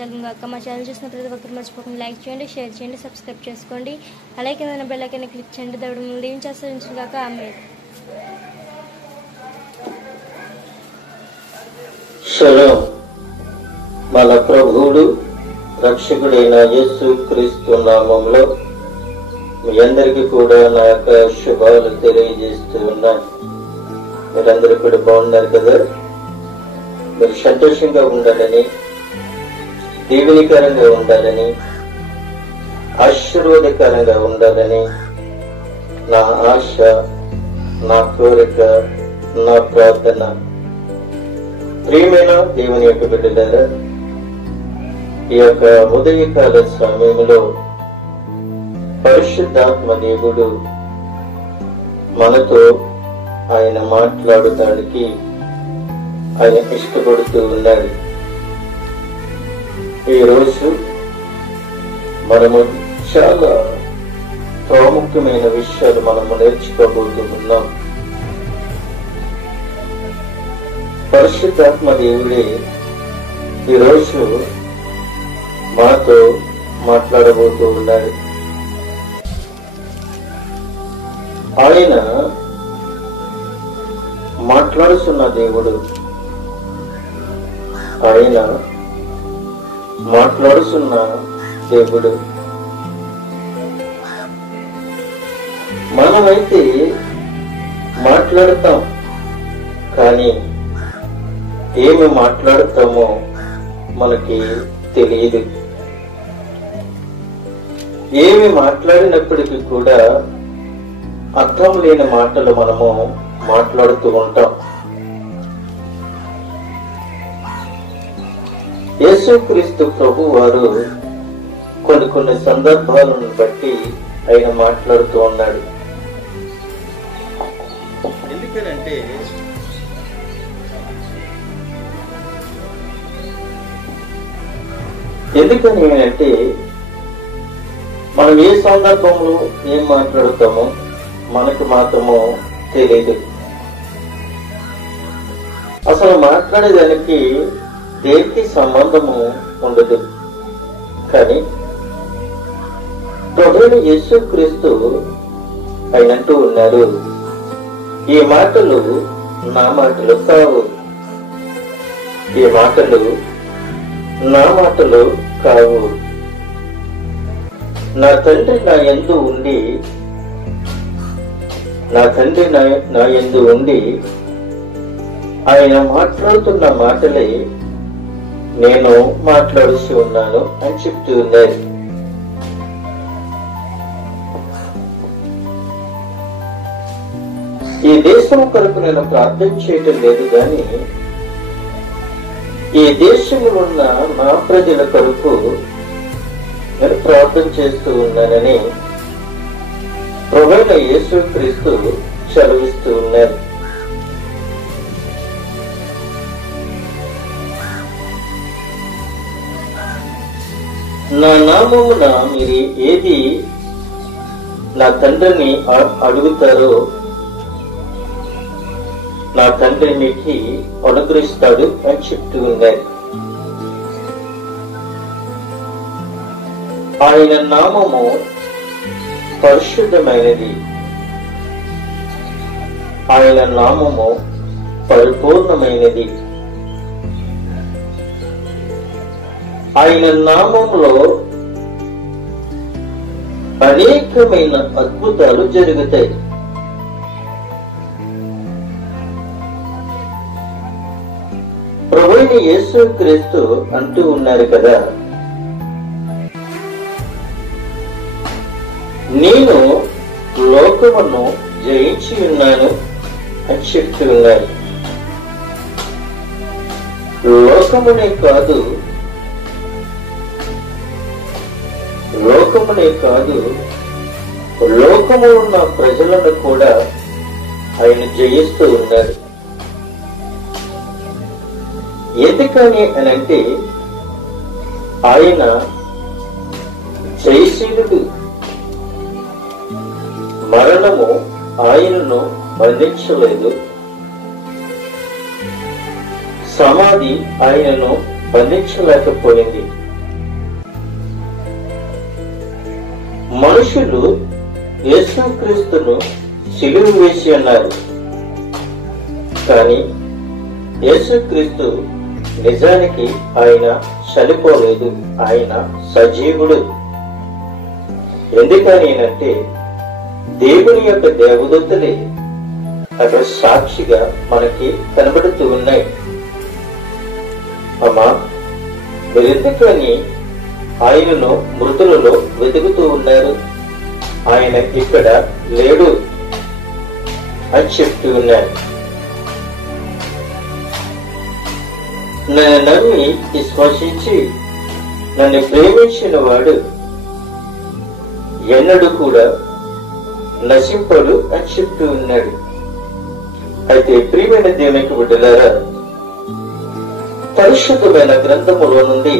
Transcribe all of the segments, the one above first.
కలుగును గాక. మా ఛానల్ చూసిన ప్రతి ఒక్కరు మర్చిపోకుండా లైక్ చేయండి, షేర్ చేయండి, సబ్స్క్రైబ్ చేసుకోండి. అలాగే ఏదైనా బెల్ ఐకాన్ క్లిక్ చేయండి. దేవుడు మిమ్మల్ని దీవించి గాక. ఆమేన్. షలోమ్. మన ప్రభువుడు రక్షకుడైన యేసు క్రీస్తు నామములో మీ అందరికీ కూడా నా యొక్క శుభాలు తెలియజేస్తూ ఉన్నాను. మీరందరూ కూడా బాగున్నారు కదా? మీరు సంతోషంగా ఉండాలని, దీవెనికరంగా ఉండాలని, ఆశీర్వాదకరంగా ఉండాలని నా ఆశ, నా కోరిక, నా ప్రార్థన. ప్రియమైన దేవుని యొక్క బిడ్డలారా, ఈ యొక్క ఉదయకాల సమయంలో పరిశుద్ధాత్మ దేవుడు మనతో ఆయన మాట్లాడటానికి ఆయన ఇష్టపడుతూ ఉన్నాడు. ఈరోజు మనము చాలా ప్రాముఖ్యమైన విషయాలు మనము నేర్చుకోబోతూ ఉన్నాం. పరిశుద్ధాత్మ దేవుడే ఈరోజు మాతో మాట్లాడబోతూ ఉన్నాడు. ఆయన మాట్లాడుతున్న దేవుడు, ఆయన మాట్లాడుతున్న దేవుడు. మనమైతే మాట్లాడతాం, కానీ ఏమి మాట్లాడతామో మనకి తెలియదు. ఏమి మాట్లాడినప్పటికీ కూడా అర్థం లేని మాటలు మనము మాట్లాడుతూ ఉంటాం. యేసుక్రీస్తు ప్రభు వారు కొన్ని సందర్భాలను బట్టి ఆయన మాట్లాడుతూ ఉన్నాడు. ఎందుకనంటే మనం ఏ సందర్భంలో ఏం మాట్లాడుతామో మనకు మాత్రము తెలియదు. అసలు మాట్లాడేదానికి దేనికి సంబంధము ఉండదు. కానీ ప్రభువైన యేసుక్రీస్తు ఆయన అంటూ ఉన్నారు, ఈ మాటలు నా మాటలు కావు, ఈ మాటలు నా మాటలు కావు. నా తండ్రి నా యందు ఉండి ఆయన మాట్లాడుతున్న మాటలే నేను మాట్లాడుతూ ఉన్నాను అని చెప్తూ ఉన్నారు. ఈ దేశం కొరకు నేను ప్రార్థన చేయటం లేదు, కానీ ఈ దేశంలో ఉన్న నా ప్రజల కొరకు నేను ప్రార్థన చేస్తూ ఉన్నానని ప్రభువైన యేసుక్రీస్తు చదివిస్తూ ఉన్నారు. నా నామమున మీరు ఏది నా తండ్రిని అడుగుతారో నా తండ్రి మీకు అనుగ్రహిస్తాడు అని చెప్తూ ఉన్నారు. ఆయన నామము పరిశుద్ధమైనది, ఆయన నామము పరిపూర్ణమైనది. ఆయన నామంలో అనేకమైన అద్భుతాలు జరుగుతాయి. ప్రభువైన యేసుక్రీస్తు అంటూ ఉన్నారు కదా, నేను లోకమును జయించి ఉన్నాను అని చెప్తూ ఉన్నారు. లోకమునే కాదు లోకములో ఉన్న ప్రజలను కూడా ఆయన జయిస్తూ ఉన్నారు. ఎందుకని అనంటే ఆయన జయశీలుడు. మరణము ఆయనను బంధించలేదు, సమాధి ఆయనను బంధించలేకపోయింది. మనుషులు యేసుక్రీస్తును సిలువ వేసి ఉన్నారు. కానీ యేసుక్రీస్తు నిజానికి ఆయన చనిపోలేదు, ఆయన సజీవుడు. ఎందుకని అంటే దేవుని యొక్క దేవదూతలే అక్కడ సాక్షిగా మనకి కనబడుతూ ఉన్నాయి. అమ్మా, మీరెందుకని ఆయనను మృతులలో వెతుకుతూ ఉన్నారు? ఆయన ఇక్కడ లేడు అని చెప్తూ ఉన్నారు. నన్ను నమ్మి విశ్వసించి నన్ను ప్రేమించిన వాడు ఎన్నడూ కూడా నశింపడు అని చెప్తూ ఉన్నాడు. అయితే ప్రియమైన దేవునికి బిడ్డలారా, పరిశుద్ధమైన గ్రంథములో నుండి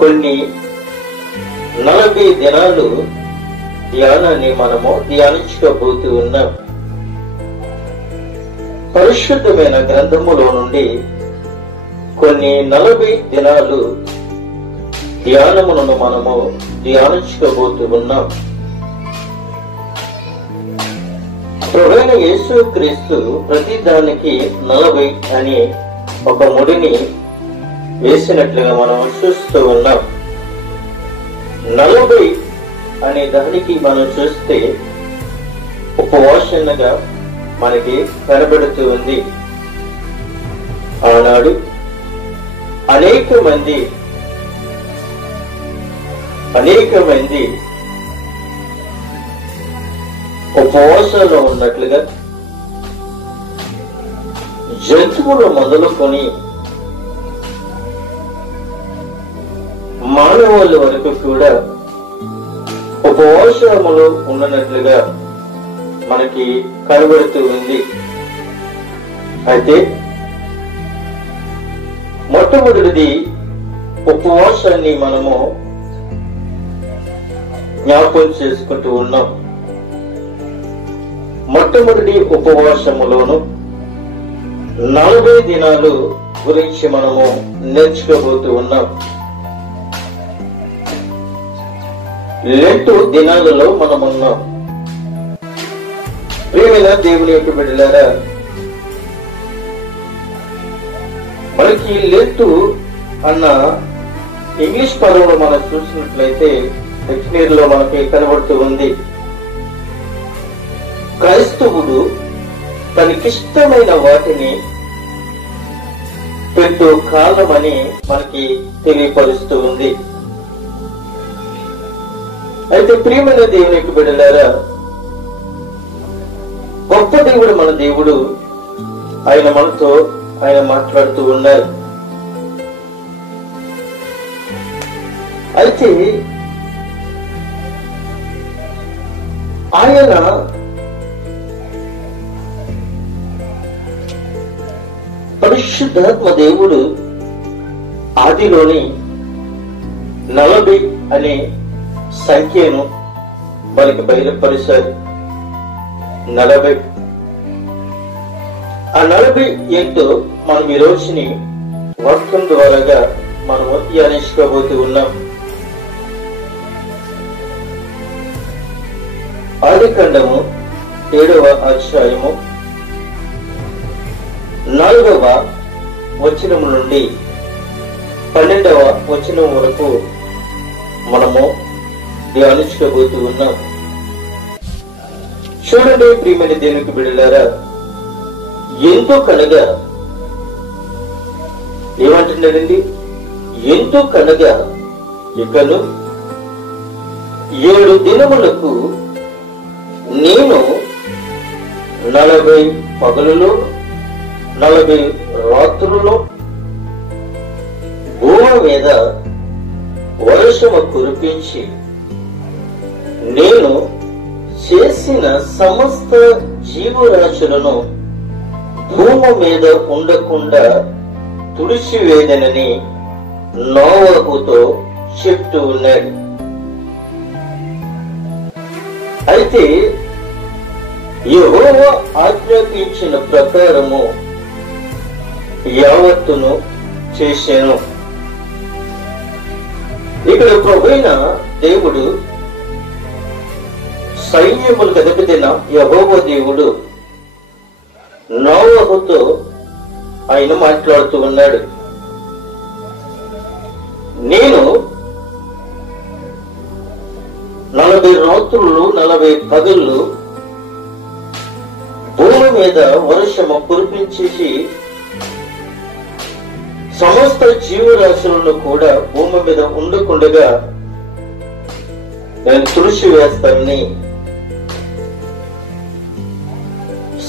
కొన్ని 40 దినాలు ధ్యానాన్ని మనము ధ్యానించుకోబోతూ ఉన్నాం. పరిశుద్ధమైన గ్రంథములో నుండి కొన్ని 40 దినాలు ధ్యానములను మనము ధ్యానించుకోబోతూ ఉన్నాం. ప్రభువైన యేసుక్రీస్తు ప్రతి దానికి 40 అని ఒక ముడిని వేసినట్లుగా మనం చూస్తూ ఉన్నాం. 40 అనే దానికి మనం చూస్తే ఉపవాసనగా మనకి కనబడుతూ ఉంది. ఆనాడు అనేక మంది ఉపవాసంలో ఉన్నట్లుగా జంతువులు మొదలుకొని మానవాళ్ళ వరకు కూడా ఉపవాసములో ఉన్నట్లుగా మనకి కనబడుతూ ఉంది. అయితే మొట్టమొదటిది ఉపవాసాన్ని మనము జ్ఞాపకం చేసుకుంటూ ఉన్నాం. మొట్టమొదటి ఉపవాసములోను 40 దినాలు గురించి మనము నేర్చుకోబోతూ ఉన్నాం. లెంటు దినాలలో మనమున్నాం. ప్రియమైన దేవుని యొక్క బిడ్డలారా, మనకి లెంటు అన్న ఇంగ్లీష్ పదంలో మనం చూసినట్లయితే డిక్షనరీలో మనకి కనబడుతూ ఉంది. క్రైస్తవుడు తనకిష్టమైన వాటిని పెట్టు కాలం అని మనకి తెలియపరుస్తూ ఉంది. అయితే ప్రియమైన దేవుని యొక్క బిడ్డలారా, గొప్ప దేవుడు మన దేవుడు. ఆయన మనతో ఆయన మాట్లాడుతూ ఉన్నారు. అయితే ఆయన పరిశుద్ధాత్మ దేవుడు ఆదిలోని 40 అనే సంఖ్యను మనకి బయలుపరిచారు. 40. ఆ 40 ఏంటో మనం ఈ రోజుని వాక్యం ద్వారాగా మనము ధ్యానించుకోబోతూ ఉన్నాం. ఆదికాండము 7వ అధ్యాయము 4వ వచనం నుండి 12వ వచనం వరకు మనము ధ్యానించుకోబోతూ ఉన్నాం. చూడండి ప్రియమైన దేవునికి బిడ్డలారా, ఎందుకనగా ఏమంటున్నాడండి? ఎందుకనగా ఇకను 7 దినములకు నేను 40 పగలులో 40 రాత్రులలో భూమి మీద వర్షము కురిపించి నేను చేసిన సమస్త జీవరాశులను భూమి మీద ఉండకుండా తుడిచివేదనని నోవహుతో చెప్తూ ఉన్నాడు. అయితే యెహోవా ఆజ్ఞాపించిన ప్రకారము యావత్తును చేశాను. ఇక్కడ ప్రభువైన దేవుడు సైన్యములకు అధిపతిన యెహోవా దేవుడు నోవహుతో ఆయన మాట్లాడుతూ ఉన్నాడు. నేను 40 రాత్రులు 40 పగళ్ళు భూమి మీద వర్షము కురిపించేసి సమస్త జీవరాశులను కూడా భూమి మీద ఉండకుండగా నేను తుడిచి వేస్తానని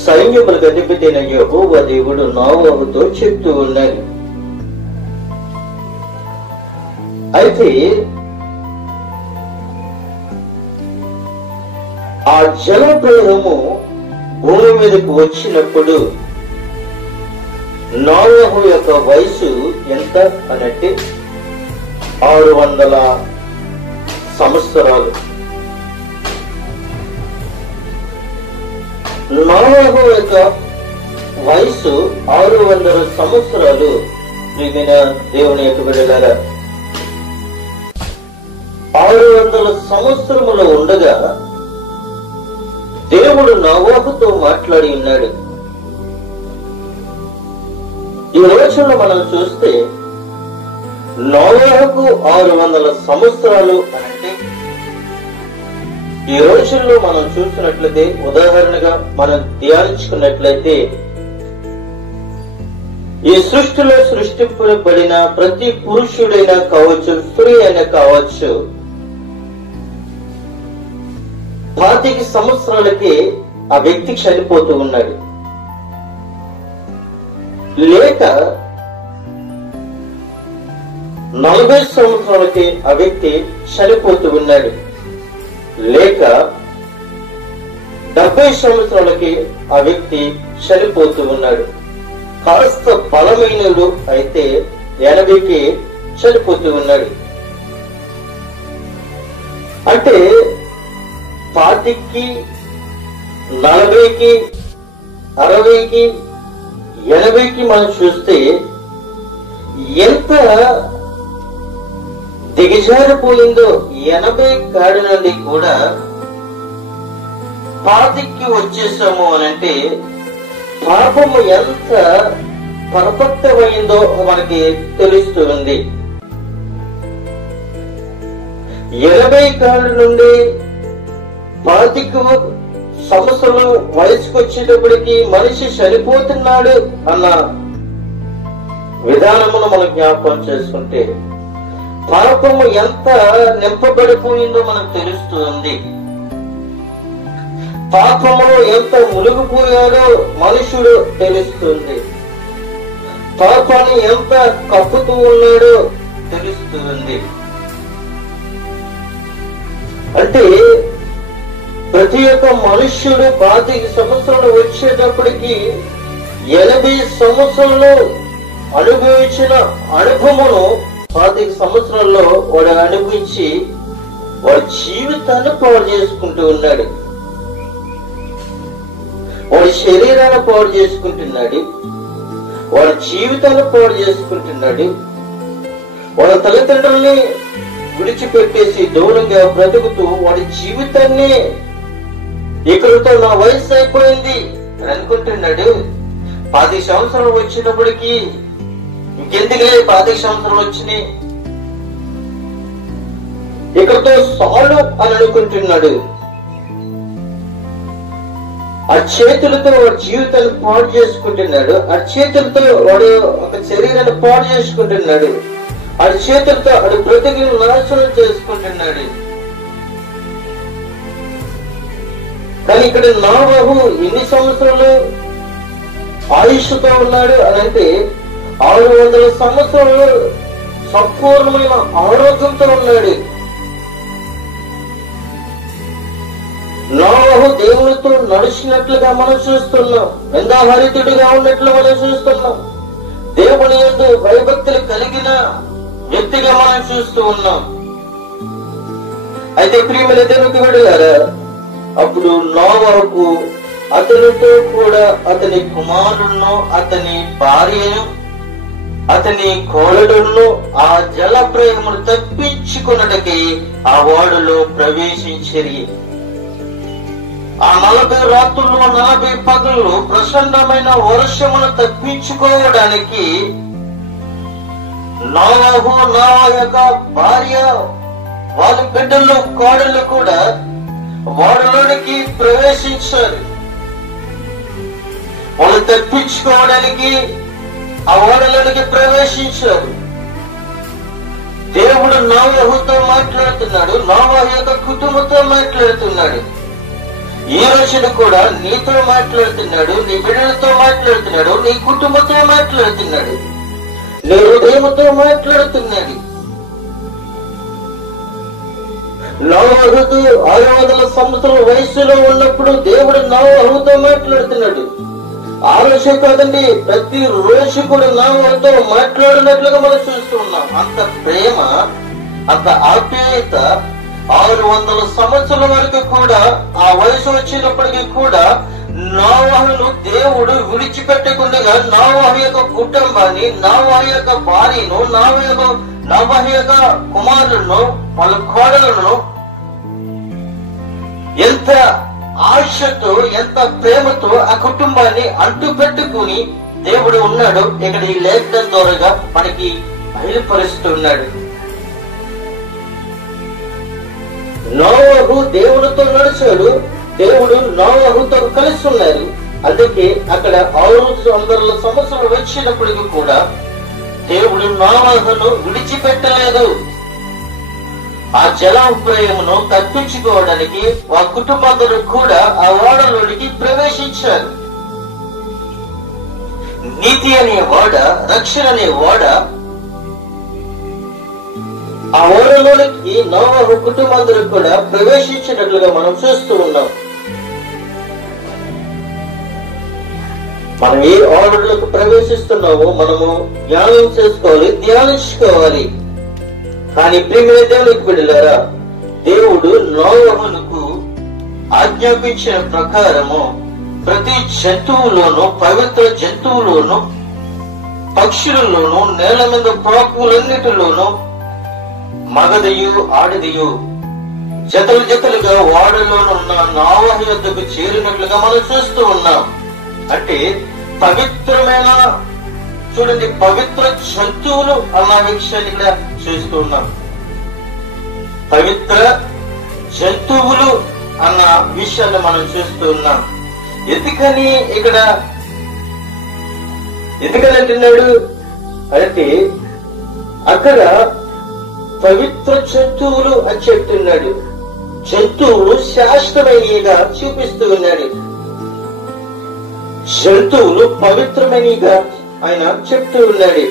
సైన్యములకు అధిపతైన యెహోవా దేవుడు నోవహుతో చెప్తూ ఉన్నాడు. అయితే ఆ జల ప్రవాహము భూమి మీదకు వచ్చినప్పుడు నోవహు యొక్క వయసు ఎంత అనంటే 600 సంవత్సరాలు. నోవహు యొక్క వయసు 600 సంవత్సరాలు. ప్రియమైన దేవుని యొక్క బిడ్డలారా, 600 సంవత్సరములు ఉండగా దేవుడు నోవహుతో మాట్లాడి ఉన్నాడు. ఈ రోజుల్లో మనం చూస్తే నోవహుకు 600 సంవత్సరాలు అంటే ఈ రోజుల్లో మనం చూసినట్లయితే, ఉదాహరణగా మనం ధ్యానించుకున్నట్లయితే, ఈ సృష్టిలో సృష్టింపబడిన ప్రతి పురుషుడైనా కావచ్చు, స్త్రీ అయినా కావచ్చు, 25 సంవత్సరాలకి ఆ వ్యక్తి చనిపోతూ ఉన్నాడు. లేక 40 సంవత్సరాలకి ఆ వ్యక్తి చనిపోతూ ఉన్నాడు. లేక 70 సంవత్సరాలకి ఆ వ్యక్తి చనిపోతూ ఉన్నాడు. కాస్త బలమైనడు అయితే 80కి చనిపోతూ ఉన్నాడు. అంటే 25కి 40కి 60కి 80కి మనం చూస్తే ఎంత దిగజారిపోయిందో. 80 కాడి నుండి కూడా 25కి వచ్చేసాము అనంటే పాపము ఎంత పర్ఫెక్టమైందో మనకి తెలుస్తుంది. 80 కాడి నుండి 25 సంవత్సరాలు వయసుకు వచ్చేటప్పటికి మనిషి చనిపోతున్నాడు అన్న విధానమును మనం జ్ఞాపకం చేసుకుంటే పాపము ఎంత నింపబడిపోయిందో మనకు తెలుస్తుంది. పాపములో ఎంత మునిగిపోయాడో మనుషుడు తెలుస్తుంది. పాపాన్ని ఎంత కప్పుతూ ఉన్నాడో తెలుస్తుంది. అంటే ప్రతి ఒక్క మనుష్యుడు 25 సంవత్సరాలు వచ్చేటప్పటికి 80 సంవత్సరాలు అనుభవించిన అనుభవమును 25 సంవత్సరాల్లో వాడు అనుభవించి వాడి జీవితాన్ని పాడు చేసుకుంటూ ఉన్నాడు. వాడి శరీరాన్ని పాడు చేసుకుంటున్నాడు. వాడి జీవితాన్ని పాడు చేసుకుంటున్నాడు. వాళ్ళ తల్లిదండ్రుల్ని విడిచిపెట్టేసి దూరంగా బ్రతుకుతూ వాడి జీవితాన్ని ఇక్కడితో నా వయసు అయిపోయింది అని అనుకుంటున్నాడు. 10 సంవత్సరాలు వచ్చినప్పటికీ ఇంకెందుకే 10 సంవత్సరాలు వచ్చినాయి, ఇక్కడితో సాలు అని అనుకుంటున్నాడు. ఆ చేతులతో వాడి జీవితాన్ని పాడు చేసుకుంటున్నాడు. ఆ చేతులతో వాడు ఒక శరీరాన్ని పాడు చేసుకుంటున్నాడు. ఆ చేతులతో వాడు బ్రతుకుని నాశనం చేసుకుంటున్నాడు. కానీ ఇక్కడ నోవహు ఎన్ని సంవత్సరాలు ఆయుష్తో ఉన్నాడు అని అంటే 600 సంవత్సరాలు సంపూర్ణమైన ఆరోగ్యంతో ఉన్నాడు. నోవహు దేవునితో నడిచినట్లుగా మనం చూస్తున్నాం. నిందాహరితుడిగా ఉన్నట్లు మనం చూస్తున్నాం. దేవుని యందు భయభక్తులు కలిగిన వ్యక్తిగా మనం చూస్తూ ఉన్నాం. అయితే ప్రియమైన దేవునికి బిడ్డలారా, అప్పుడు నోవహుకు అతనితో కూడా అతని కుమారులను, అతని భార్యను, అతని కోడలను ఆ జల ప్రవాహమును తప్పించుకొనుటకై ఆ ఓడలో ప్రవేశించిరి. 40 రాత్రులు 40 పగళ్ళు ప్రచండమైన వర్షమును తప్పించుకోవడానికి నోవహు, నోవహు యొక్క భార్య, వాళ్ళ బిడ్డలు, కోడళ్ళు కూడా ఓడలోనికి ప్రవేశించారు. వాళ్ళు తప్పించుకోవడానికి ఆ ఓడలోనికి ప్రవేశించారు. దేవుడు నోవహుతో మాట్లాడుతున్నాడు, నోవహు యొక్క కుటుంబంతో మాట్లాడుతున్నాడు. ఈ రోజున కూడా నీతో మాట్లాడుతున్నాడు, నీ బిడ్డలతో మాట్లాడుతున్నాడు, నీ కుటుంబంతో మాట్లాడుతున్నాడు, నీ హృదయంతో మాట్లాడుతున్నాడు. నోవహుతో 600 సంవత్సరాల వయసులో ఉన్నప్పుడు దేవుడు నోవహుతో మాట్లాడుతున్నాడు. ఆ రోజే కాదండి, ప్రతి రోజు కూడా నోవహుతో మాట్లాడినట్లుగా మనం చూస్తున్నాం. అంత ప్రేమ, అంత ఆప్యాయత. 600 సంవత్సరాల వరకు కూడా ఆ వయసు వచ్చినప్పటికీ కూడా నోవహును దేవుడు విడిచిపెట్టకుండా నోవహు యొక్క కుటుంబాన్ని, నోవహు యొక్క భార్యను, నోవహు యొక్క కుమారులను, వాళ్ళ కోడలను ఎంత ఆశతో, ఎంత ప్రేమతో ఆ కుటుంబాన్ని అంటు పెట్టుకుని దేవుడు ఉన్నాడు. ఇక్కడ ఈ లేఖనం ద్వారాగా మనకి బయలుపరుస్తున్నాడు. నోవహు దేవుడితో నడిచాడు, దేవుడు నోవహుతో కలిసి ఉన్నారు. అందుకే అక్కడ 600 సంవత్సరాలు వచ్చినప్పటికీ కూడా దేవుడు నోవహును విడిచిపెట్టలేదు. ఆ జలప్రయమును తప్పించుకోవడానికి ఆ కుటుంబందరూ కూడా ఆ ఓడలోనికి ప్రవేశించారు. నీతి అనే ఓడ, రక్షణ అనే ఓడ, ఆ ఓడలోనికి నోవహు కుటుంబందరూ కూడా ప్రవేశించినట్లుగా మనం చూస్తూ ఉన్నాం. మనం ఏ ఓడలోకి ప్రవేశిస్తున్నామో మనము ధ్యానం చేసుకోవాలి, ధ్యానించుకోవాలి. కానీ ప్రియమైన దేవునికి బిడ్డలారా, దేవుడు నోవహునకు ఆజ్ఞాపించిన ప్రకారము ప్రతి జంతువులోను, పవిత్ర జంతువులోను, పక్షులలోను, నేల మీద ప్రాకులన్నిటిలోను మగదియు ఆడదియు జతలు జతలుగా ఓడలోనున్న నోవహు యొద్దకు చేరినట్లుగా మనం చూస్తూ ఉన్నాం. అంటే పవిత్రమైన, చూడండి, పవిత్ర జంతువులు అన్న విషయాన్ని ఇక్కడ చూస్తూ ఉన్నాం. పవిత్ర జంతువులు అన్న విషయాన్ని మనం చూస్తూ ఉన్నాం. ఎందుకని అంటున్నాడు అంటే అక్కడ పవిత్ర జంతువులు అని చెప్తున్నాడు. జంతువులు శాశ్వతమైనగా చూపిస్తూ ఉన్నాడు. జంతువులు పవిత్రమైనగా ఆయన చెప్తూ ఉన్నాడు.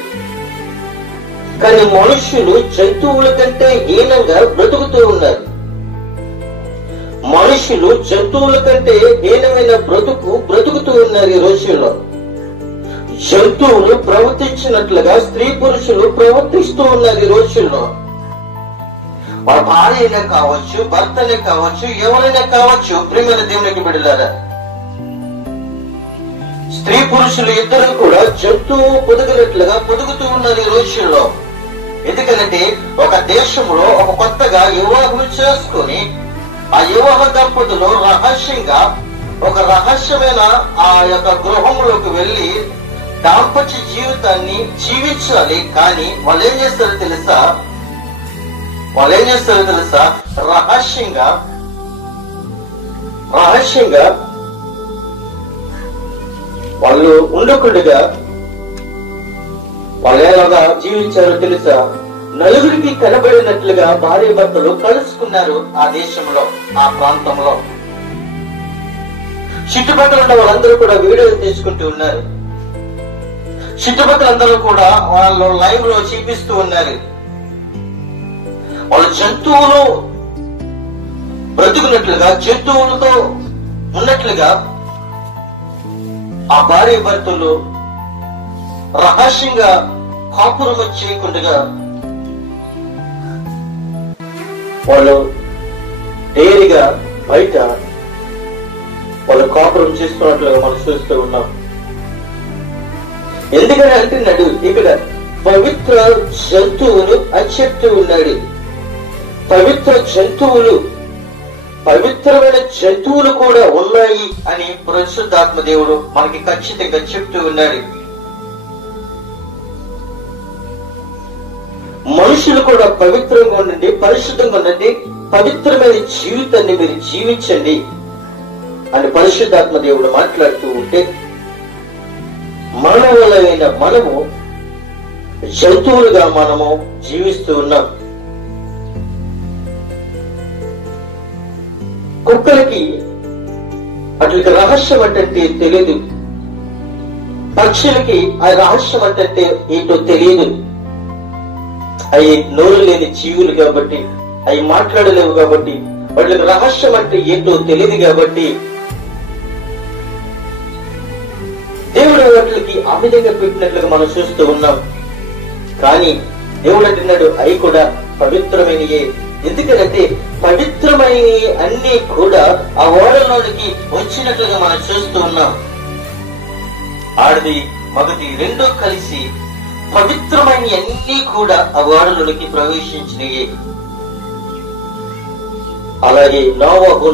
కానీ మనుషులు జంతువుల కంటే హీనంగా బ్రతుకుతూ ఉన్నారు. మనుషులు జంతువుల కంటే హీనమైన బ్రతుకుతూ ఉన్నారు ఈ రోజుల్లో. జంతువులు ప్రవర్తించినట్లుగా స్త్రీ పురుషులు ప్రవర్తిస్తూ ఉన్నారు ఈ రోజుల్లో. వాళ్ళ భార్యనే కావచ్చు, భర్తనే కావచ్చు, ఎవరైనా కావచ్చు. ప్రియమైన దేవునికి బిడ్డలారా, స్త్రీ పురుషులు ఇద్దరు కూడా జంతువు పొదుగునట్లుగా పొదుగుతూ ఉన్నారు ఈ రోజుల్లో. ఎందుకంటే ఒక దేశంలో ఒక కొత్తగా వివాహం చేసుకుని ఆ వివాహ దంపతులు రహస్యంగా ఒక రహస్యమైన ఆ యొక్క గృహంలోకి వెళ్లి దాంపత్య జీవితాన్ని జీవించాలి. కానీ వాళ్ళు ఏం చేస్తారో తెలుసా? రహస్యంగా వాళ్ళు ఉండకుండా వాళ్ళు ఎలాగా జీవించారో తెలుసా? నలుగురికి కనబడినట్లుగా భార్య భర్తలు కలుసుకున్నారు ఆ దేశంలో, ఆ ప్రాంతంలో. చుట్టుపక్కల ఉన్న వాళ్ళందరూ కూడా వీడియోలు తీసుకుంటూ ఉన్నారు. చుట్టుపక్కల అందరూ కూడా వాళ్ళు లైవ్ లో చూపిస్తూ ఉన్నారు. వాళ్ళు జంతువులు బ్రతుకున్నట్లుగా, జంతువులతో ఉన్నట్లుగా ఆ భార్య భర్తలు రహస్యంగా కాపురం చేయకుండా వాళ్ళు డైరీగా బయట వాళ్ళు కాపురం చేస్తున్నట్లుగా మనం చూస్తూ ఉన్నాం. ఎందుకని అంటున్నాడు ఇక్కడ పవిత్ర జంతువులు అని చెప్తూ ఉన్నాడు. పవిత్ర జంతువులు పవిత్రమైన జంతువులు కూడా ఉన్నాయి అని పరిశుద్ధాత్మ దేవుడు మనకి ఖచ్చితంగా చెప్తూ ఉన్నాడు. మనుషులు కూడా పవిత్రంగా ఉండండి, పరిశుద్ధంగా ఉండండి, పవిత్రమైన జీవితాన్ని మీరు జీవించండి అని పరిశుద్ధాత్మ దేవుడు మాట్లాడుతూ ఉంటే, మానవులైన మనము జంతువులుగా మనము జీవిస్తూ ఉన్నాం. కుక్కలకి అట్లకి రహస్యం అంటే తెలియదు, పక్షులకి ఆ రహస్యం అంటే ఏంటో తెలియదు. అవి నోరు లేని జీవులు కాబట్టి, అవి మాట్లాడలేవు కాబట్టి, వాటికి రహస్యం అంటే ఏంటో తెలియదు కాబట్టి దేవుడు వాటికి ఆ విధంగా పెట్టినట్లుగా మనం చూస్తూ ఉన్నాం. కానీ దేవుడు అంటున్నాడు అవి కూడా పవిత్రమైనయే. ఎందుకంటే పవిత్రమైన అన్ని కూడా ఆ ఓడలోనికి వచ్చినట్లుగా మనం చూస్తూ ఉన్నాం. ఆడది మగది రెండో కలిసి పవిత్రమైన అన్ని కూడా ఆ ఓడలోనికి ప్రవేశించినయే. అలాగే నోవహు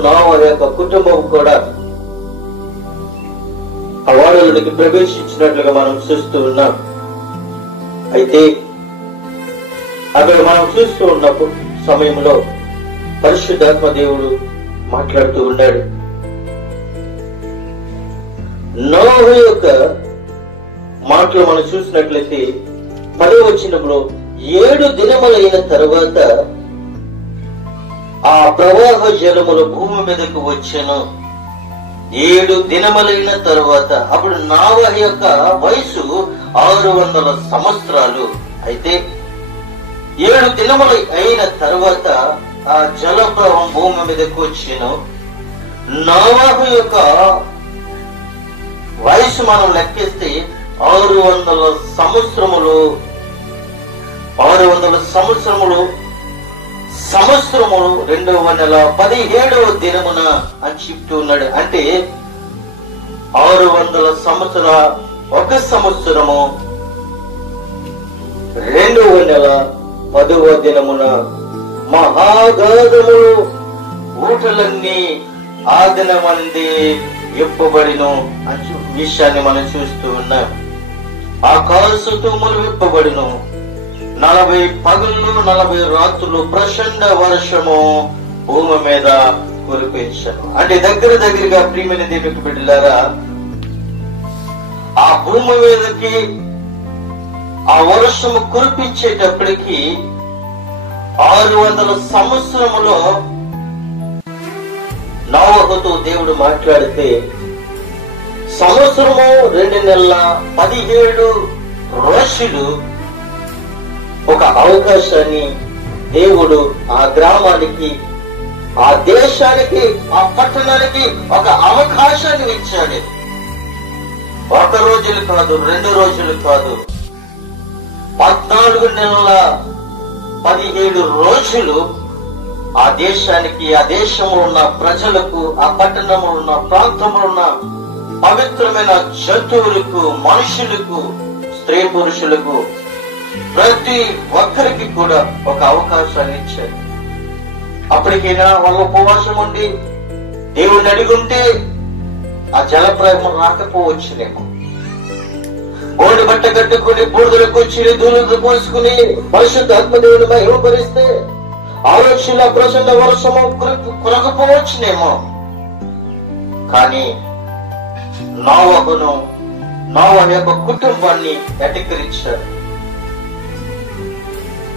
యొక్క కుటుంబం కూడా ఆ ఓడలోనికి ప్రవేశించినట్లుగా మనం చూస్తూ ఉన్నాం. అయితే అక్కడ మనం చూస్తూ ఉన్నప్పుడు సమయంలో పరిశుద్ధాత్మ దేవుడు మాట్లాడుతూ ఉన్నాడు. నోవహు యొక్క మాటలు మనం చూసినట్లయితే 10వ వచనంలో 7 దినములైన తరువాత ఆ ప్రవాహ జలములు భూమి మీదకు వచ్చెను. 7 దినములైన తరువాత, అప్పుడు నోవహు యొక్క వయసు 600 సంవత్సరాలు. అయితే 7 దినములు అయిన తరువాత ఆ జల ప్రవాహం భూమి మీదకు వచ్చెను. నోవహు యొక్క వయసు మనం లెక్కిస్తే 600 సంవత్సరములు. 600 సంవత్సరములు 2వ నెల 17వ దినమున అని చెప్తూ ఉన్నాడు. అంటే 600 సంవత్సరాల 1 సంవత్సరము 2వ నెల 10వ దినమున మహాగాధములు ఊటలన్నీ ఆ దినమందే విప్పబడిను అని విషయాన్ని మనం చూస్తూ ఉన్నాం. ఆకాశ తూములు విప్పబడిను. 40 పగళ్ళు 40 రాత్రులు ప్రచండ వర్షము భూమి మీద కురిపించను. అంటే దగ్గరగా ప్రియమైన దేవునికి బిడ్డలారా, ఆ భూమి మీదకి ఆ వర్షము కురిపించేటప్పటికి 600 సంవత్సరములో నోవహుతో దేవుడు మాట్లాడితే, సంవత్సరము 2 నెలల 17 రోజులు ఒక అవకాశాన్ని దేవుడు ఆ గ్రామానికి, ఆ దేశానికి, ఆ పట్టణానికి ఒక అవకాశాన్ని ఇచ్చాడు. 1 రోజులు కాదు, 2 రోజులు కాదు, 14 నెలల 17 రోజులు ఆ దేశానికి, ఆ దేశంలో ఉన్న ప్రజలకు, ఆ పట్టణంలో ఉన్న ప్రాంతంలో ఉన్న పవిత్రమైన జంతువులకు, మనుషులకు, స్త్రీ పురుషులకు, ప్రతి ఒక్కరికి కూడా ఒక అవకాశాన్ని ఇచ్చారు. అప్పటికైనా వాళ్ళ ఉపవాసం ఉండి దేవుడిని అడిగుంటే ఆ జలప్రవాహం రాకపోవచ్చునేమో. గోడి బట్ట కట్టుకుని బూడిదలకు వచ్చి దూరంగా పోసుకుని పరిశుద్ధాత్మ దేవుని మహిమపరిస్తే ఆలోచన ప్రచండ వర్షము కురకపోవచ్చునేమో. కానీ నోవహు యొక్క కుటుంబాన్ని ఎటకరించారు.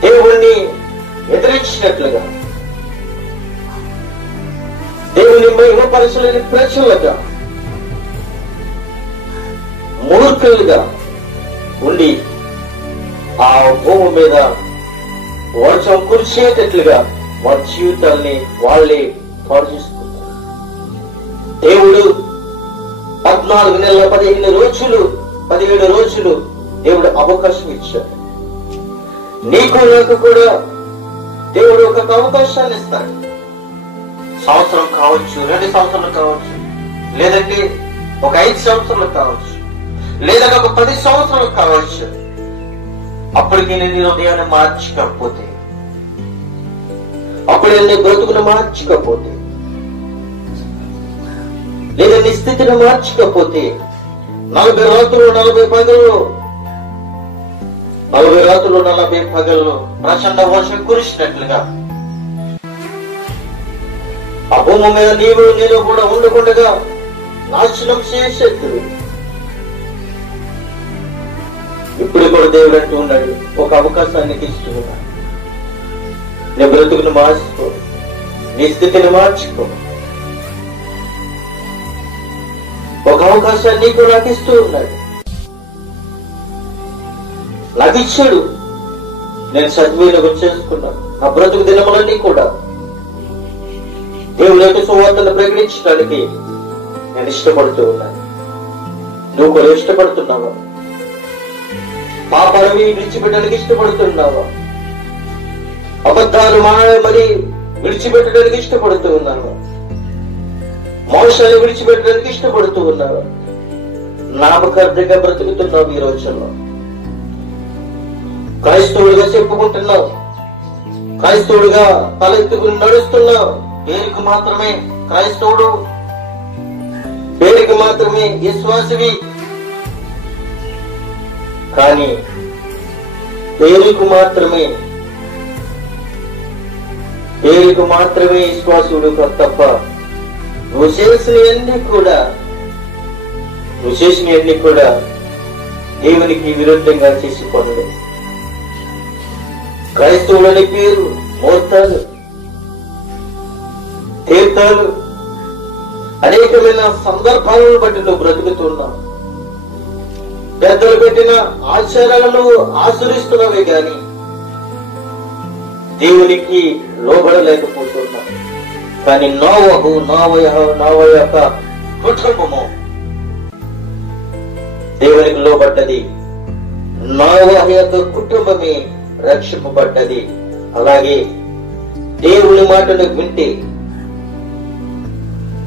దేవుణ్ణి ఎదిరించినట్లుగా, దేవుని మహిమపరచలేని ప్రజలుగా, మూర్ఖులుగా ఉండి ఆ భూమి మీద వర్షం కురిసేటట్లుగా వారి జీవితాల్ని వాళ్ళే పాడు చేసుకుంటారు. దేవుడు 14 నెలల 15 రోజులు 17 రోజులు దేవుడు అవకాశం ఇచ్చాడు. నీకు నాకు కూడా దేవుడు ఒక అవకాశాన్ని ఇస్తాడు. సంవత్సరం కావచ్చు, 2 సంవత్సరాలు కావచ్చు, లేదంటే ఒక 5 సంవత్సరాలు కావచ్చు, లేదంటే ఒక 10 సంవత్సరాలు కావచ్చు. అప్పటికి నేను హృదయాన్ని మార్చకపోతే, అప్పుడే నీ బ్రతుకును మార్చకపోతే, లేదా నీ స్థితిని మార్చకపోతే 40 రాత్రులు 40 పగలు 40 రాత్రులు 40 పగలు ప్రచండ వర్షం కురిసినట్లుగా ఆ భూమి మీద నీవు నేను కూడా ఉండకుండా నాశనం చేసేద్దు. ఇప్పుడు కూడా దేవుడు అంటూ ఉన్నాడు, ఒక అవకాశాన్ని ఇస్తున్నాడు. నీ బ్రతుకును మార్చుకో, నీ స్థితిని మార్చుకో. ఒక అవకాశాన్ని నీకు నాకు ఇస్తూ ఉన్నాడు. నాకు ఇచ్చాడు, నేను సద్వినియోగం చేసుకున్నాను. నా బ్రతుకు దినములన్నీ కూడా దేవుని యొక్క సువార్తను ప్రకటించడానికి నేను ఇష్టపడుతూ ఉన్నాను. నువ్వు కూడా ఇష్టపడుతున్నావా? పాపాలని విడిచిపెట్టడానికి ఇష్టపడుతున్నావా? అబద్ధాలు మరి విడిచిపెట్టడానికి ఇష్టపడుతూ ఉన్నావా? మోసాన్ని విడిచిపెట్టడానికి ఇష్టపడుతూ ఉన్నావా? నామకార్థంగా బ్రతుకుతున్నావు. ఈ రోజుల్లో క్రైస్తవుడిగా చెప్పుకుంటున్నావు, క్రైస్తవుడిగా తలెత్తుకుని నడుస్తున్నావు. పేరుకు మాత్రమే క్రైస్తవుడు, పేరుకు మాత్రమే విశ్వాసవి. కానీ పేరుకు మాత్రమే విశ్వాసుడు తప్ప నువ్వు చేసినవన్నీ కూడా దేవునికి విరుద్ధంగా చేసుకోండి. క్రైస్తవులని పేరు మోతాలు, తీర్థాలు, అనేకమైన సందర్భాలను బట్టి నువ్వు బ్రతుకుతున్నావు. పెద్దలు పెట్టిన ఆచారాలను ఆచరిస్తున్నవే గాని దేవునికి లోబడలేకపోతున్నావు. కానీ నోవహు యొక్క కుటుంబము దేవునికి లోబడ్డది. నోవహు యొక్క కుటుంబమే రక్షింపబడ్డది. అలాగే దేవుని మాటను వింటే,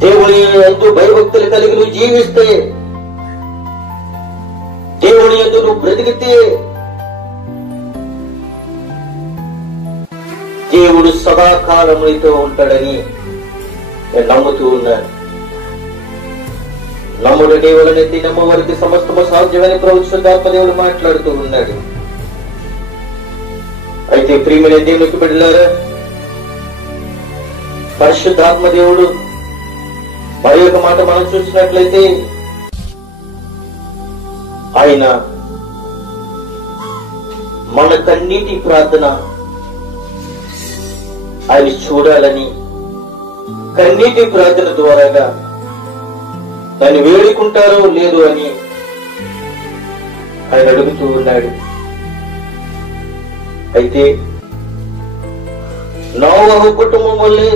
దేవుని యందు భయభక్తులు కలిగి నువ్వు జీవిస్తే, దేవుని యందు నువ్వు బ్రతికితే దేవుడు సదాకాలం నీతో ఉంటాడని నేను నమ్ముతూ ఉన్నాను. నమ్ముడు దేవులనెత్తి నమ్మవారికి సమస్తము సాధ్యమని ప్రభుత్వ దేవుడు మాట్లాడుతూ ఉన్నాడు. అయితే ప్రియమైన దేవునికి బిడ్డలారా, పరిశుద్ధాత్మ దేవుడు మరి ఒక మాట మనం చూసినట్లయితే ఆయన మన కన్నీటి ప్రార్థన ఆయన చూడాలని, కన్నీటి ప్రార్థన ద్వారాగా దాన్ని వేడుకుంటారో లేదు అని ఆయన అడుగుతూ ఉన్నాడు. అయితే నోవహు కుటుంబం వల్లే,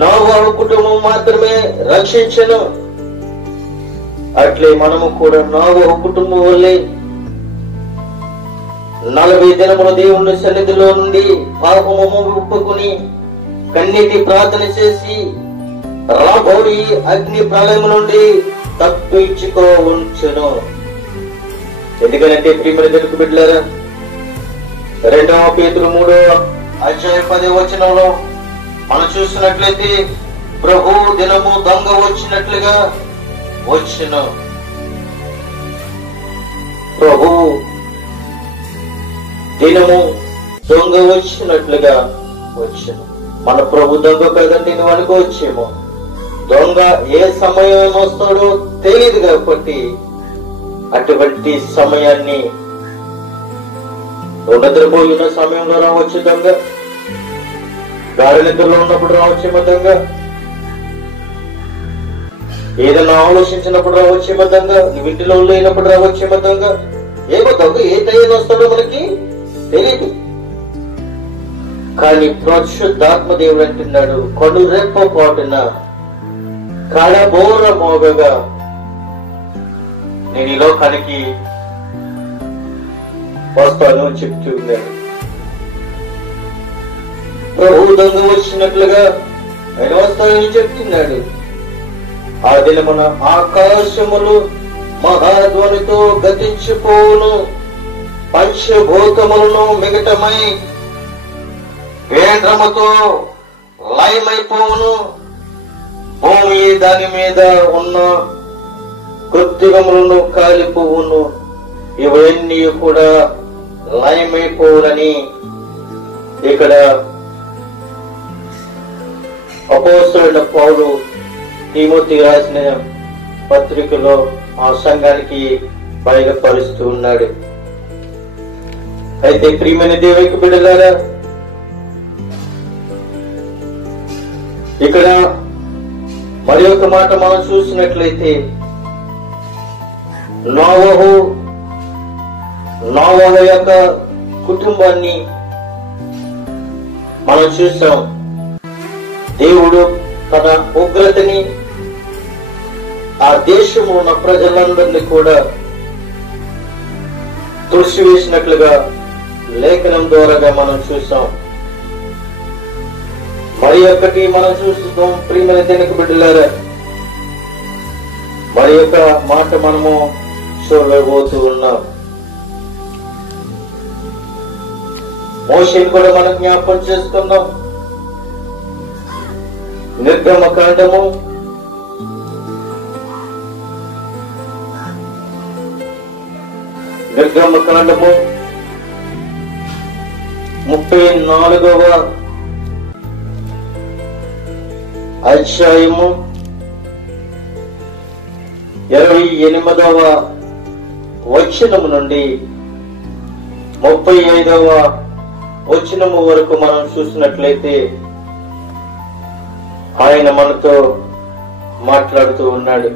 నోవహు కుటుంబం మాత్రమే రక్షించను. అట్లే మనము కూడా నోవహు కుటుంబం వల్లే 40 దినముల దేవుని సన్నిధిలో నుండి పాపము ఒప్పుకుని కన్నీటి ప్రార్థన చేసి రాబోయి అగ్ని ప్రళయం నుండి తప్పించుకోవచ్చును. ఎందుకంటే ప్రియమైన దేవుని బిడ్డలారా, 2వ పేతురు 3:10 మనం చూసినట్లయితే ప్రభు దినము దొంగ వచ్చినట్లుగా వచ్చును. ప్రభు దినము దొంగ వచ్చినట్లుగా వచ్చును. మన ప్రభు దొంగ కదండి నువ్వు అనుకోవచ్చేమో. దొంగ ఏ సమయం వస్తాడో తెలియదు కాబట్టి అటువంటి సమయాన్ని నిద్రపోయిన సమయంలో రావచ్చు దొంగ, గాఢ నిద్రలో ఉన్నప్పుడు రావచ్చేమో దొంగ, ఏదైనా ఆలోచించినప్పుడు రావచ్చేమో దొంగ, నువ్వు ఇంటిలో లేనప్పుడు రావచ్చేమో దొంగ. ఏమో దొంగ ఏ టైం వస్తాడో మనకి తెలియదు. కానీ పరిశుద్ధాత్మ దేవుడు అంటున్నాడు, కడు రెప్ప పాటున కడబోర మోగగా నేను ఈ లోకానికి వస్తాను అని చెప్తూ ఉన్నాడు. ప్రభు దొంగ వచ్చినట్లుగా ఆయన వస్తానని చెప్తున్నాడు. ఆ దినమున ఆకాశములు మహాధ్వనితో గతించిపోవును, పంచభూతములను మిగటమై వేంద్రముతో లయమైపోవును, భూమి దాని మీద ఉన్న కృత్రిమములను కాలిపోవును, ఇవన్నీ కూడా లయమైపోవునని ఇక్కడ అపోస్తలుడైన పౌలు తిమోతికి రాసిన పత్రికలో ఆ సంఘానికి బయలుపరుస్తూ ఉన్నాడు. అయితే ప్రియమైన దేవునికి బిడ్డలారా, ఇక్కడ మరి ఒక మాట మనం చూసినట్లయితే నోవహు యొక్క కుటుంబాన్ని మనం చూసాం. దేవుడు తన ఉగ్రతని ఆ దేశంలో ఉన్న ప్రజలందరినీ కూడా తుడిచివేసినట్లుగా లేఖనం ద్వారాగా మనం చూసాం. మరి ఒక్కటి మనం చూస్తాం ప్రియమైన దేవునికి బిడ్డలారా, మరి యొక్క మాట మనము చూడబోతూ ఉన్నాం. మోషేని కూడా మనం జ్ఞాపకం చేసుకుందాం. నిర్గమకాండము 34వ అధ్యాయము 28వ వచనము నుండి 35వ వచనము వరకు మనం చూసినట్లయితే ఆయన మనతో మాట్లాడుతూ ఉన్నాడు.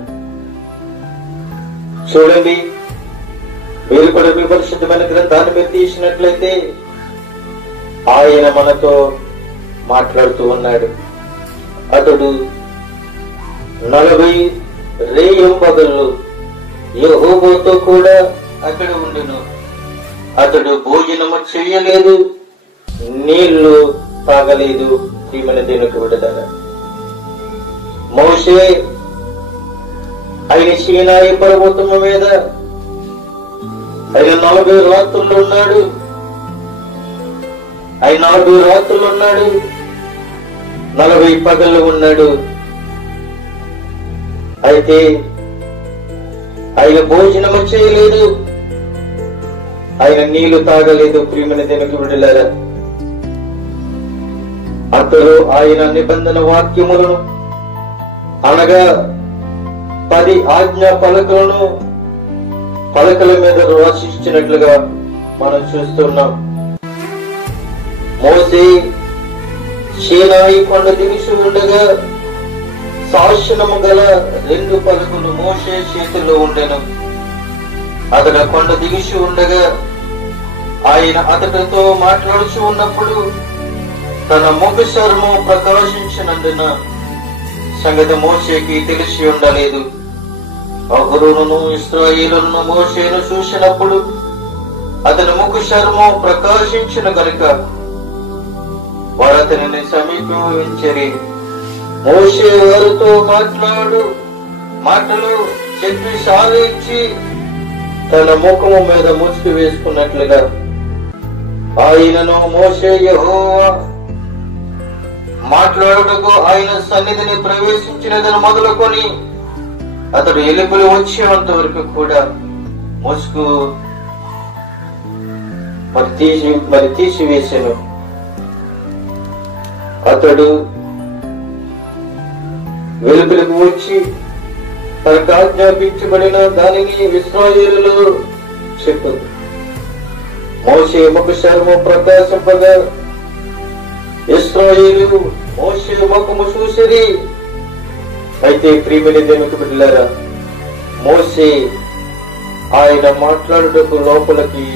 చూడండి, మీరు కూడా మీ పరిశుద్ధమైన గ్రంథాన్ని మీరు తీసినట్లయితే ఆయన మనతో మాట్లాడుతూ ఉన్నాడు. అతడు 40 రేయింబగళ్ళు యెహోవాతో కూడా అక్కడ ఉండెను. అతడు భోజనము చేయలేదు, నీళ్లు తాగలేదు. ప్రియమైన దేవునికి బిడ్డలారా, మోషే ఆయన సీనాయి పర్వతం మీద ఆయన 40 రాత్రులు ఉన్నాడు. 40 పగళ్ళు ఉన్నాడు. అయితే ఆయన భోజనము చేయలేదు, ఆయన నీళ్లు తాగలేదు. ప్రియమైన దేవునికి బిడ్డలారా, అతడు ఆయన నిబంధన వాక్యములను అనగా 10 ఆజ్ఞా పలకలను పలకల మీద రాసిచ్చినట్లుగా మనం చూస్తున్నాం. మోసే సీనాయి కొండ దిగుచు ఉండగా శాసనము గల 2 పలకలు మోషే చేతిలో ఉండెను. అతడు కొండ దిగుచు ఉండగా ఆయన అతడితో మాట్లాడుచు ఉన్నప్పుడు తన ముఖ చర్మం ప్రకాశించినందున సంగతి మోషేకి తెలిసి ఉండలేదు. అహరోనును ఇశ్రాయేలును మోషేను చూసినప్పుడు అతని ముఖ చర్మం ప్రకాశించిన గనుక వారు అతనిని సమీపించరి. మోషే వారితో మాటలు చెప్పి సాధించి తన ముఖము మీద ముసుగు వేసుకున్నట్లుగా ఆయనను మోషే యెహోవా మాట్లాడుటకు ఆయన సన్నిధిని ప్రవేశించినదని మొదలుకొని అతడు ఎలుకలు వచ్చేంత వరకు కూడా ముసుగు మరి తీసివేసాను. అతడు వెలుపలకు వచ్చి తనకు ఆజ్ఞాపించబడిన దానిని ఇశ్రాయేలులో చెప్పదు. మోషే ముఖ చర్మం ప్రకాశింపగా ఇశ్రాయేలు మోషే ముఖము చూసిరి. అయితే ప్రియమైన దేవునికి బిడ్డలారా, మోషే ఆయన మాట్లాడుటకు లోపలికి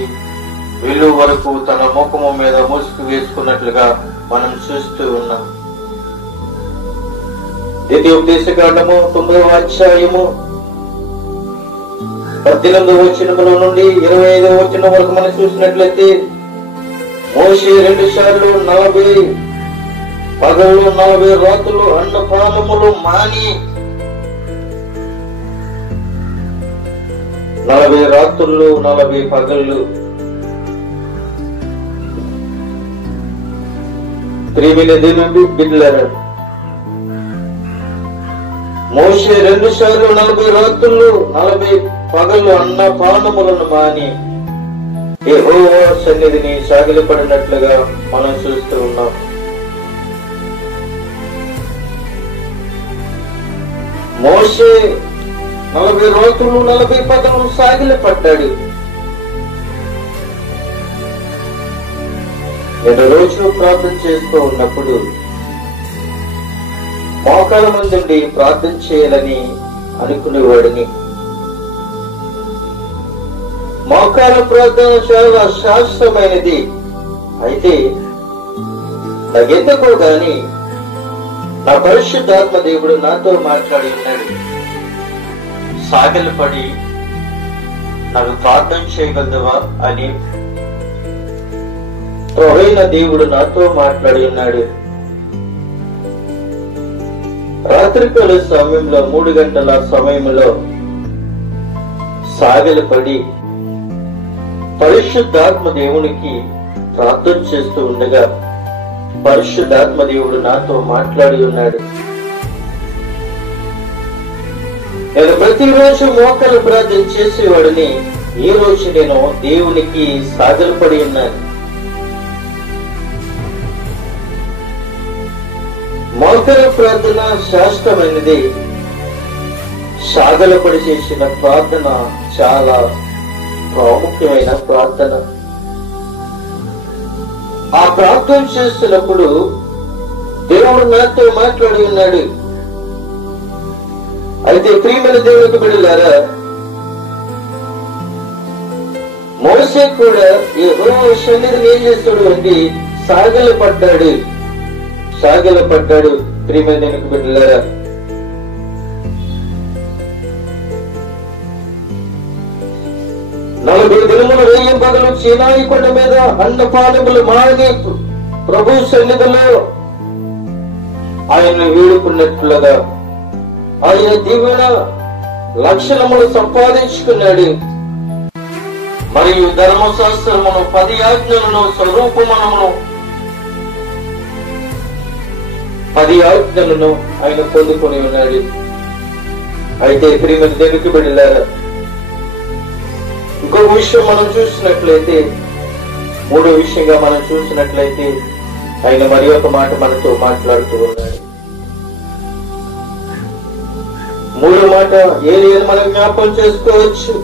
వెళ్ళు వరకు తన ముఖము మీద ముసుగు వేసుకున్నట్లుగా మనం చూస్తూ ఉన్నాం. ద్వితీయోపదేశకాండము 9వ అధ్యాయము 18వ వచనముల నుండి 25వ వచనం వరకు మనం చూసినట్లయితే మోషే 2 సార్లు 40 పగళ్ళు 40 రాత్రులు అన్నపానములు మాని 40 రాత్రులు 40 పగళ్ళు ప్రియమైన దేవుని బిడ్డలారా, మోషే 2 సార్లు 40 రాత్రులు 40 పగలు అన్న పానములను మాని యెహోవా సన్నిధిని సాగిలపడినట్లుగా మనం చూస్తూ ఉన్నాం. మోషే 40 రాత్రులు 40 పగలు సాగిలపడ్డాడు. నేను రోజు ప్రార్థన చేస్తూ ఉన్నప్పుడు మోకాల ముందుండి ప్రార్థన చేయాలని అనుకునేవాడిని. మోకాల ప్రార్థన చాలా శాస్త్రమైనది. అయితే నాకెందుకో గాని నా పరిశుద్ధాత్మ దేవుడు నాతో మాట్లాడి ఉన్నాడు. సాగిలపడి నాకు ప్రార్థన చేయగలవా అని ప్రభువైన దేవుడు నాతో మాట్లాడి ఉన్నాడు. రాత్రికాల సమయంలో 3 గంటల సమయంలో సాగిలపడి పరిశుద్ధాత్మ దేవునికి ప్రార్థన చేస్తూ ఉండగా పరిశుద్ధాత్మ దేవుడు నాతో మాట్లాడి ఉన్నాడు. నేను ప్రతిరోజు మోకాళ్ళ ప్రార్థన చేసేవాడిని. ఈ రోజు నేను దేవునికి సాగిలపడి ఉన్నాను. మోకాళ్ళ ప్రార్థన శాస్త్రమైనది. సాగిలపడి చేసిన ప్రార్థన చాలా ప్రాముఖ్యమైన ప్రార్థన. ఆ ప్రార్థన చేస్తున్నప్పుడు దేవుడు నాతో మాట్లాడి ఉన్నాడు. అయితే ప్రియమైన దేవునికి బిడ్డలారా, మోషే కూడా యెహోవా సన్నిధిని ఏం చేస్తాడు అంటే సాగిలపడ్డాడు. ప్రియమైన దేవునికి బిడ్డలారా, నలభై దినములు 1000 పగలు సీనాయి కొండ మీద అన్నపానములు మాని ప్రభు సన్నిధిలో ఆయన వేడుకున్నట్లుగా ఆయన దీవెన లక్షణములు సంపాదించుకున్నాడు. మరియు ధర్మశాస్త్రమును 10 ఆజ్ఞలను స్వరూపమును 10 ఆజ్ఞలను ఆయన పొందుకొని ఉన్నాడు. అయితే ప్రియమైన దేవునికి బిడ్డలారా, ఇంకో విషయం మనం చూసినట్లయితే, 3వ విషయంగా మనం చూసినట్లయితే ఆయన మరి ఒక మాట మనతో మాట్లాడుతూ ఉన్నాడు. 3వ మాట ఏది మనం జ్ఞాపకం చేసుకోవచ్చు.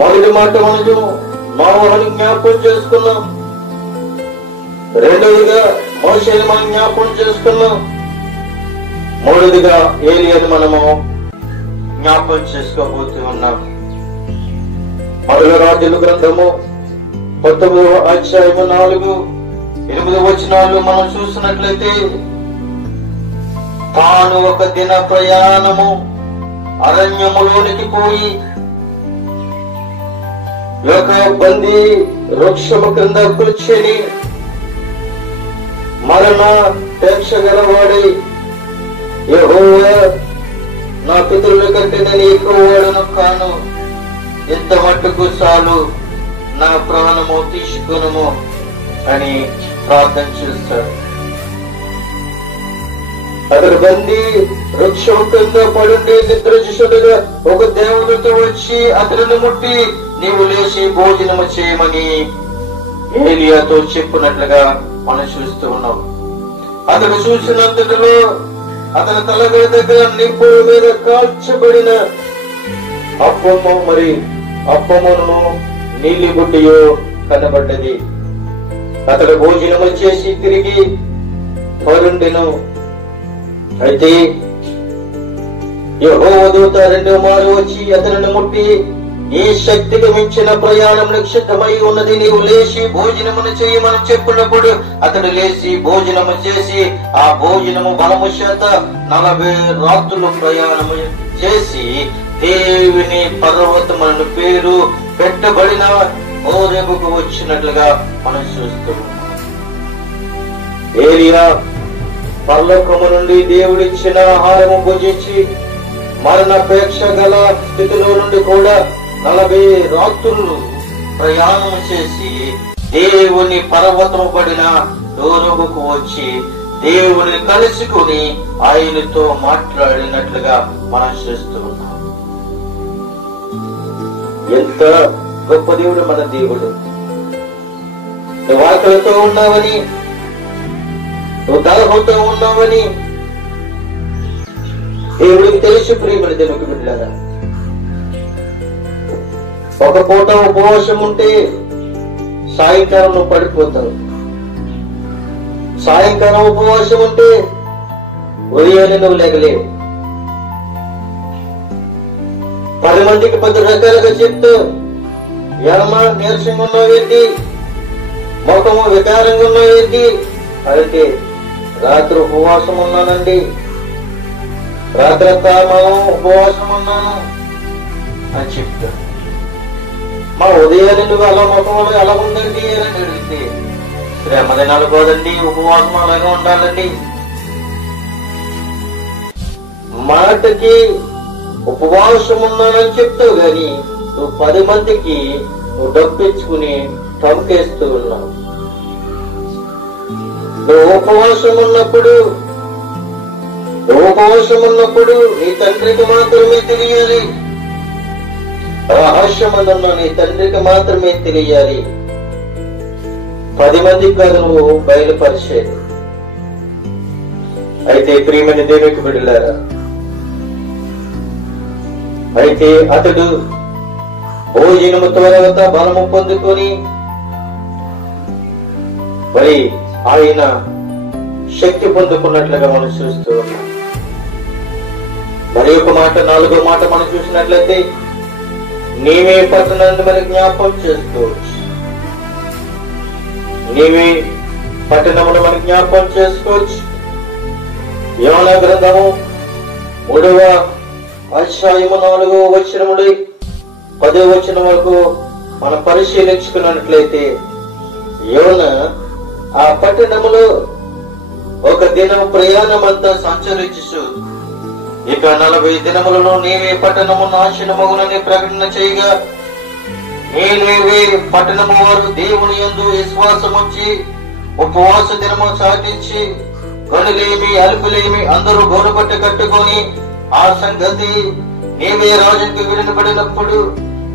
మొదటి మాట మనము నోవహుని జ్ఞాపకం చేసుకున్నాం. రెండవదిగా మోషేని మనం జ్ఞాపకం చేసుకున్నాం. మూడవదిగా ఏలియాను మనము జ్ఞాపకం చేసుకోబోతూ ఉన్నాం. మొదల రాజుల గ్రంథము 19వ అధ్యాయము 4-8 వచనాలు మనం చూసినట్లయితే, తాను ఒక దిన ప్రయాణము అరణ్యములోనికి పోయి ఒక బంది వృక్షము కింద కూర్చొని మరణాపేక్ష గలవాడై, యెహోవా నా పితరుల కంటే నేను ఎక్కువ వాడను కాను, ఎంత మట్టుకు చాలు, నా ప్రాణము తీసుకును అని ప్రార్థన చేస్తాడు. అతడు బంది వృక్షం కింద పడుండి నిద్ర చూడగా ఒక దేవుడితో వచ్చి అతడిని ముట్టి నీవు లేచి భోజనము చేయమని ఏలియాతో చెప్పినట్లుగా మనం చూస్తూ ఉన్నాం. అతడు చూసినంతటిలో అతని తలగడ దగ్గర నిప్పుల మీద కాల్చబడిన అప్పమును నీలి గుడ్డియో కనబడ్డది. అతడు భోజనము చేసి తిరిగి పరుండెను. అయితే యెహోవా దూత 2వ మారు వచ్చి అతనిని ముట్టి, ఈ శక్తికి మించిన ప్రయాణం నిక్షిప్తమై ఉన్నది, నీవు లేచి భోజనమును చేయమని చెప్పినప్పుడు అతడు లేచి భోజనము చేసి ఆ భోజనము బలము చేత 40 రాత్రులు ప్రయాణము చేసి దేవుని పర్వతములను పేరు పెట్టబడిన హోరేబుకు వచ్చినట్లుగా మనం చూస్తున్నాం. ఏలియా పరలోకము నుండి దేవుడిచ్చిన ఆహారము భుజించి మరణాపేక్ష గల స్థితిలో నుండి కూడా 40 రాత్రులు ప్రయాణం చేసి దేవుని పర్వతము పడిన హోరేబుకు వచ్చి దేవుని కలుసుకుని ఆయనతో మాట్లాడినట్లుగా మనం చూస్తూ ఉన్నాం. ఎంత గొప్ప దేవుడు మన దేవుడు. నువ్వు ఆకలితో ఉన్నావని, నువ్వు దాహంతో ఉన్నావని దేవుడికి తెలుసు. ప్రియమైన దేవునికి బిడ్డలారా, ఒక పూట ఉపవాసం ఉంటే సాయంకాలం నువ్వు పడిపోతావు. సాయంకాలం ఉపవాసం ఉంటే ఉదయాన్నే నువ్వు లేగలేవు. 10 మందికి 10 రకాలుగా చెప్తూ, ఏమన్నా నీరసంగా ఉన్నావేంటి, ముఖము వికారంగా ఉన్నావేంటి అంటే, రాత్రి ఉపవాసం ఉన్నానండి, రాత్రంతా ఉపవాసం ఉన్నాను అని చెప్తా. మా ఉదయాన్నే నువ్వు అలా ముఖం ఎలా ఉందండి అని అడిగితే, శ్రమ దినాలు కాదండి, ఉపవాసం అలాగే ఉండాలండి. మాటకి ఉపవాసం ఉన్నానని చెప్తావు గాని నువ్వు 10 మందికి నువ్వు డబ్బిచ్చుకుని టంకేస్తూ ఉన్నావు. నువ్వు ఉపవాసం ఉన్నప్పుడు నీ తండ్రికి మాత్రమే తెలియాలి. రహస్యమందున్న నీ తండ్రికి మాత్రమే తెలియాలి. 10 మందికి కాదు నువ్వు బయలుపరిచేది. అయితే ప్రియమైన దేవునికి బిడ్డలారా, అయితే అతడు భోజనము తర్వాత బలము పొందుకొని మరి ఆయన శక్తి పొందుకున్నట్లుగా మనం చూస్తూ ఉన్నాం. మరి ఒక మాట, 4వ మాట మనం చూసినట్లయితే, నీవే పట్టణాన్ని మరి జ్ఞాపకం చేసుకోవచ్చు. నీవే పట్టణమును మనం జ్ఞాపకం చేసుకోవచ్చు. యోనా గ్రంథము 3వ అధ్యాయము 4వ వచనం నుండి 10వ వచనం వరకు మనం పరిశీలించుకున్నట్లయితే, యోనా ఆ పట్టణములో ఒక దినం ప్రయాణమంతా సంచరించు, ఇక 40 దినములను నీవే పట్టణము నాశనమగునని ప్రకటన చేయగా, నీవే పట్టణము వారు దేవుని యందు విశ్వాసముంచి ఉపవాస దినము చాటించి గనులేమి అలుపులేమి అందరూ గోరుబట్ట కట్టుకొని ఆ సంగతి నీవే రాజుకు విడినబడినప్పుడు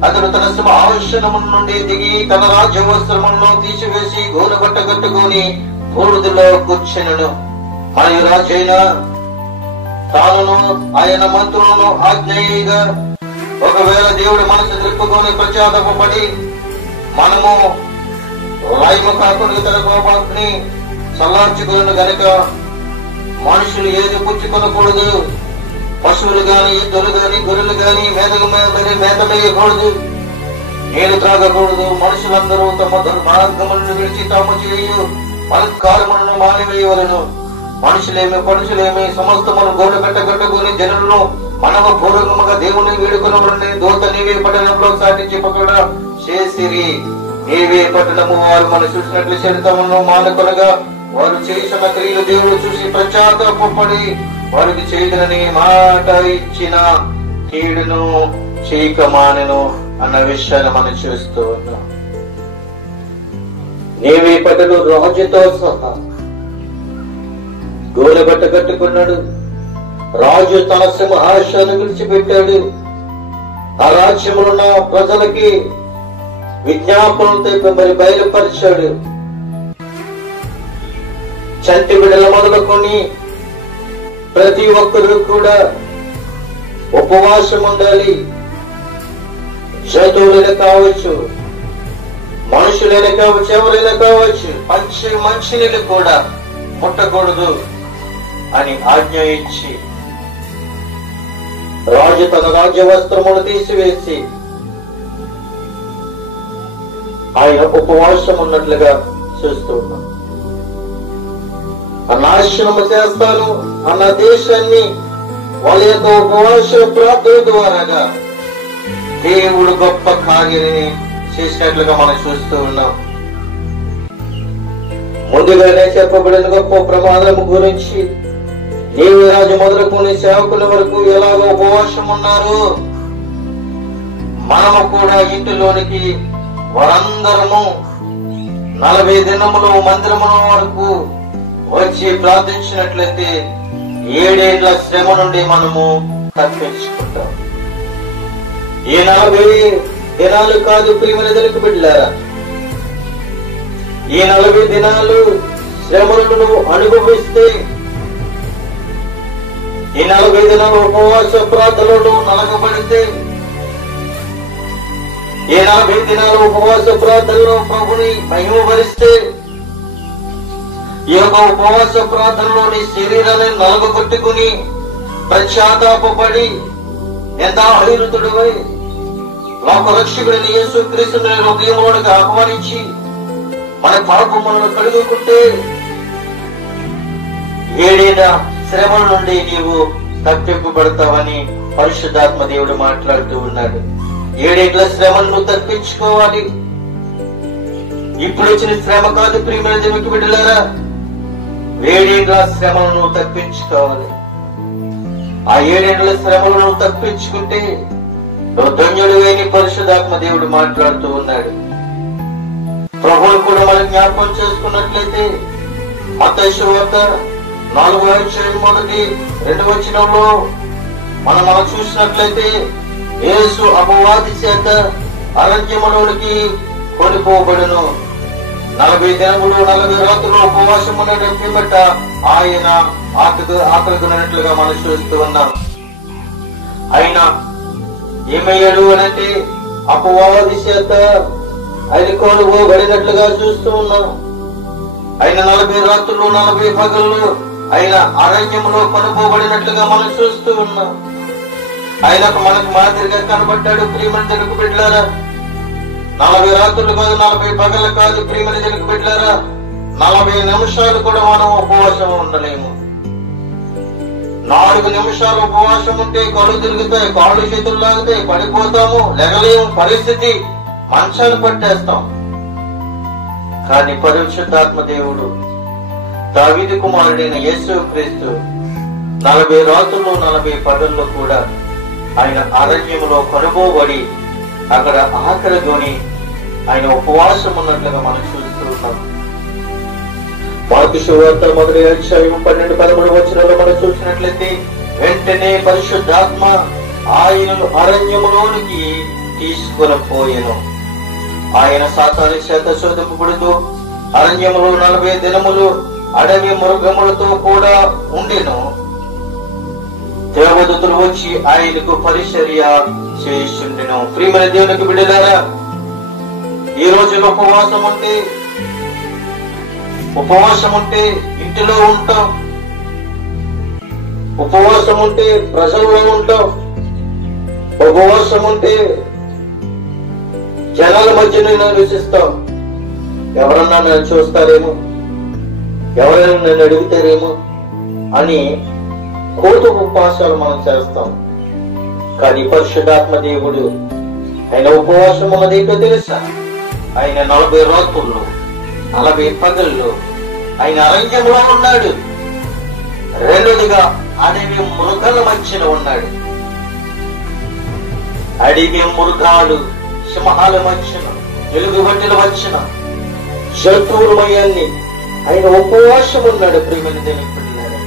అతడు తన సింహాసనము నుండి దిగి తన రాజ్య వస్త్రములను తీసివేసి గోరుబట్ట కట్టుకొని బూడిదలో కూర్చెనను. మరియు రాజైన తానును ఆయన మంత్రులను ఆజ్ఞేయంగా ఒకవేళ దేవుడి మనసు త్రిప్పుకొని ప్రచాదపడి మనము రాయము కాకుండా తన కోపాన్ని చల్లార్చుకుని గనుక మనుషులు ఏది పుచ్చుకొనకూడదు, పశువులు గాని ఎద్దులు గాని గొర్రెలు గాని మేత మేయకూడదు, నీళ్లు త్రాగకూడదు. మనుషులందరూ తమ దుర్మార్గములను విడిచి తాము చేయు మల్కారములను మానివేయవలను. మనుషులేమి సమస్తమును గోడ పెట్టగట్టుకుని జనులను మనము పూర్వకముగా దేవుని వేడుకొనబడిన దూత నీవే పట్టణంలో సాటించి పక్కన చేసిరి. నీవే పట్టణము వారు మనం చూసినట్లు చరితములను మానుకొనగా వారు చేసిన క్రియలు దేవుడు చూసి పశ్చాత్తాపపడి వారికి చేయదనని మాట ఇచ్చిన కీడును చేయకమానెను అన్న విషయాన్ని మనం చూస్తూ ఉన్నాం. నీవే పట్టణం రాజుతో సహా గోనెబట్ట కట్టుకున్నాడు. రాజు తన సింహాసనాన్ని విడిచిపెట్టాడు. ఆ రాజ్యములో ఉన్న ప్రజలకి విజ్ఞాపనలతో మరి బయలుపరిచాడు. చంటి బిడ్డల మొదలుకొని ప్రతి ఒక్కరూ కూడా ఉపవాసం ఉండాలి. జంతువులైనా కావచ్చు, మనుషులైనా కావచ్చు, ఎవరైనా కావచ్చు, మనుషులను కూడా ముట్టకూడదు అని ఆజ్ఞ ఇచ్చి రాజు తన రాజ్య వస్త్రములు తీసివేసి ఆయన ఉపవాసం ఉన్నట్లుగా చూస్తూ ఉన్నాం. నాశనము చేస్తాను అన్న దేశాన్ని వాళ్ళ యొక్క ఉపవాస ప్రార్థన ద్వారాగా దేవుడు గొప్ప కార్యాన్ని చేసినట్లుగా మనం చూస్తూ ఉన్నాం. ముందుగానే చెప్పబడిన గొప్ప ప్రమాదము గురించి నీవు రాజు మొదలుకొని సేవకుల వరకు ఎలాగో ఉపవాసం ఉన్నారు, మనము కూడా ఇంటిలోనికి వారందరము 40 దినములు మందిరముల వరకు వచ్చి ప్రార్థించినట్లయితే 7 ఏళ్ల శ్రమ నుండి మనము తప్పించుకుంటాం. ఈ 40 దినాలు కాదు ప్రియమైన దేవుని బిడ్డలారా, ఈ 40 దినాలు శ్రమలను నువ్వు అనుభవిస్తే, ఈ 40 దినాలు ఉపవాస ప్రార్థనలు నలగబడితే, ఈ 40 దినాలు ఉపవాస ప్రార్థనలో ప్రభుని మహిమపరిస్తే, ఈ యొక్క ఉపవాస ప్రార్థనలో నీ శరీరాన్ని నలగొట్టుకుని పశ్చాత్తాపపడి యథాహీనుడవై లోక రక్షకుడైన యేసుక్రీస్తుని హృదయంలోనికి ఆహ్వానించి మన పాపములను కడుగుకుంటే 7 ఏళ్ల శ్రమల నుండి నీవు తప్పింపబడతావని పరిశుద్ధాత్మ దేవుడు మాట్లాడుతూ ఉన్నాడు. 7 ఏళ్ల శ్రమను తప్పించుకోవాలి. ఇప్పుడు వచ్చిన శ్రమ కాదు ప్రియమైన దేవుని బిడ్డలారా, 7 ఏళ్ల శ్రమలను తప్పించుకోవాలి. ఆ 7 ఏళ్ల శ్రమలను తప్పించుకుంటే ధన్యుడివైన పరిశుద్ధాత్మ దేవుడు మాట్లాడుతూ ఉన్నాడు. ప్రభువు కూడా మనం జ్ఞాపకం చేసుకున్నట్లయితే మత్తయి సువార్త 4వ అధ్యాయం 1-2 వచనంలో మనం చూసినట్లయితే యేసు అపవాది చేత అరణ్యములోనికి కొనిపోబడును. 40 దినములు 40 రాత్రులు ఉపవాసం ఉండడం బట్ట ఆయన ఆకలిగొన్నట్లుగా మనం చూస్తూ ఉన్నాం. ఆయన ఏమయ్యాడు అనంటే అపవాది చేత ఆయన కొనుగోబడినట్లుగా చూస్తూ ఉన్నాం. ఆయన 40 రాత్రులు 40 పగళ్ళు ఆయన అరణ్యంలో కొనుగోబడినట్లుగా మనం చూస్తూ ఉన్నాం. ఆయనకు మనకు మాదిరిగా కనబడ్డాడు ప్రియమైన తెలుగు బిడ్డలారా. 40 రాత్రులు కాదు, 40 పగళ్ళు కాదు ప్రియమైన తెలుగు బిడ్డలారా, 40 నిమిషాలు కూడా మనం ఉపవాసం ఉండలేము. 4 నిమిషాలు ఉపవాసం ఉంటే కళ్ళు తిరుగుతాయి, కాళ్ళు చేతులు లాగుతాయి, పడిపోతాము, లెగలేము, పరిస్థితి మంచాలు పట్టేస్తాం. కానీ పరిశుద్ధాత్మ దేవుడు దావీదు కుమారుడైన యేసుక్రీస్తు 40 రాత్రులు 40 పగళ్ళు కూడా ఆయన అరణ్యంలో కొనుగోబడి అక్కడ ఆకలిగొని ఆయన ఉపవాసం ఉన్నట్లుగా మనం చూస్తూ ఉన్నాం. మార్కు సువార్త 1వ అధ్యాయం 12-13 వచనాల్లో మనం చూసినట్లయితే వెంటనే పరిశుద్ధాత్మ ఆయనను అరణ్యములోనికి తీసుకొని పోయెను. ఆయన సాతాను చేత శోధింపబడుతూ అరణ్యములో 40 దినములు అడవి మృగములతో కూడా ఉండెను. దేవదూతలు వచ్చి ఆయనకు పరిచర్య చేయుచుండెను. ప్రియమైన దేవునికి బిడ్డలారా, ఈ రోజున ఉపవాసం ఉంటే ఇంటిలో ఉంటాం, ఉపవాసం ఉంటే ప్రజల్లో ఉంటాం, ఉపవాసం ఉంటే జనాల మధ్యనే నివసిస్తాం. ఎవరన్నా నన్ను చూస్తారేమో, ఎవరైనా నన్ను అడుగుతారేమో అని కోత ఉపవాసాలు మనం చేస్తాం. కానీ పరిశుద్ధాత్మ దేవుడు ఆయన ఉపవాసం ఉన్నదేంటో తెలుసా? ఆయన 40 రాత్రులు 40 పగళ్ళు ఆయన అరణ్యంలో ఉన్నాడు. రెండోదిగా అడవి మృగాల మధ్యన ఉన్నాడు. అడవి మృగాలు, సింహాల మధ్యన, ఎలుగుబంటిల మధ్యన, జంతువుల మయాన్ని ఆయన ఉపవాసం ఉన్నాడు. ప్రియమైన దేవుని బిడ్డలారా,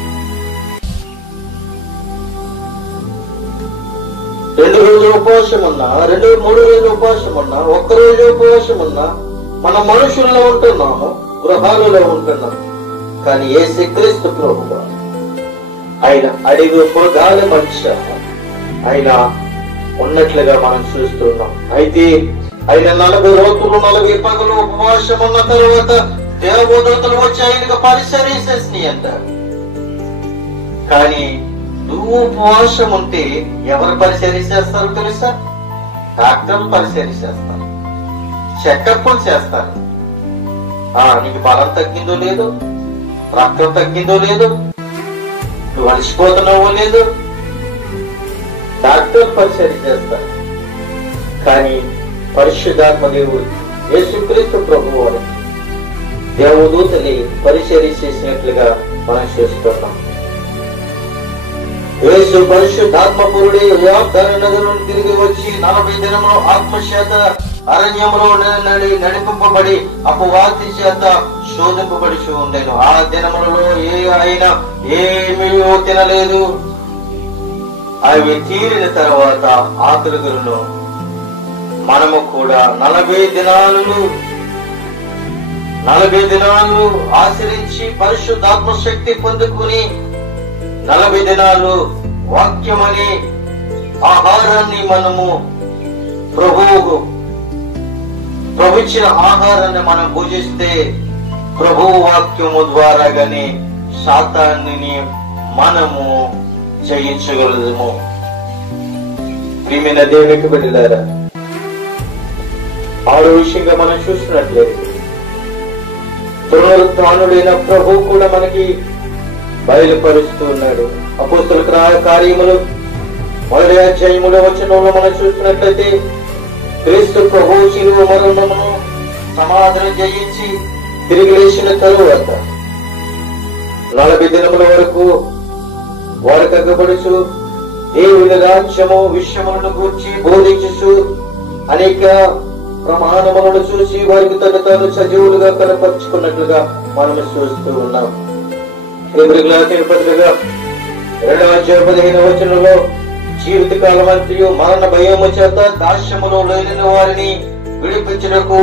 2 రోజులు ఉపవాసం ఉన్నా, 3 రోజులు ఉపవాసం ఉన్నా, 1 రోజు ఉపవాసం ఉన్నా, మన మనుషుల్లో ఉంటున్నాము, గృహాలలో ఉంటున్నాము. కానీ యేసుక్రీస్తు ప్రభువు ఆయన అడవి మృగాల మధ్య ఆయన ఉన్నట్లుగా మనం చూస్తున్నాం. అయితే ఆయన 40 రాత్రులు 40 పగలు ఉపవాసం ఉన్న తరువాత దేవదూతలు వచ్చి ఆయనకు పరిచర్య చేసినాయి అంటారు. కానీ నువ్వు ఉపవాసం ఉంటే ఎవరు పరిచర్య చేస్తారో తెలుసా? డాక్టర్లు పరిచర్య చేస్తారు, చెకప్లు చేస్తారు. నీకు బలం తగ్గిందో లేదో, రక్తం తగ్గిందో లేదో, నువ్వు అలసిపోతున్నావో లేదో డాక్టర్ పరిచర్య చేస్తారు. కానీ పరిశుద్ధాత్మ దేవుడు యేసుక్రీస్తు ప్రభువు దేవదూతని పరిచర్య చేసినట్లుగా మనం చూస్తున్నాం. యేసు పరిశుద్ధాత్మ పూరుడే యాబ్దాన నగరం తిరిగి వచ్చి 40 దినములు ఆత్మచేత అరణ్యంలో నడిపింపబడి అపవాది చేత శోధింపబడి ఉండేను. ఆ దినములలో ఆయన ఏమీ తినలేదు. అవి తీరిన తర్వాత ఆకలిగురును మనము కూడా 40 దినాలు ఆచరించి పరిశుద్ధాత్మ శక్తి పొందుకుని 40 దినాలు వాక్యమని ఆహారాన్ని మనము ప్రభు ఇచ్చిన ఆహారాన్ని మనం భుజిస్తే ప్రభు వాక్యము ద్వారా గాని సాతాన్ని మనము జయించగలము. ప్రియమైన దేవునికి బిడ్డలారా, ఆరో విషయంగా మనం చూసినట్లయితే పునరుత్థానుడైన ప్రభు కూడా మనకి బయలుపరుస్తూ ఉన్నాడు. అపోస్తలుల కార్యములు 1వ అధ్యాయములో వచనంలో మనం చూసినట్లయితే క్రీస్తు ప్రభు శిలువ మరణమును సమాధిని జయించి తిరిగి లేచిన తరువాత 40 దినముల వరకు వారు కగ్గబడుచు దేవుని రాజ్యము విషయములను గూర్చి బోధించుచు అనేక ప్రమాణములను చూసి వారికి తాను సజీవులుగా కనపరుచుకున్నట్లుగా మనం చూస్తూ ఉన్నాం. పత్రిక 2వ అధ్యాయం 15వ వచనంలో జీవితకాలం అంతయు మరణ భయము చేత దాస్యములో లేని వారిని విడిపించుటకు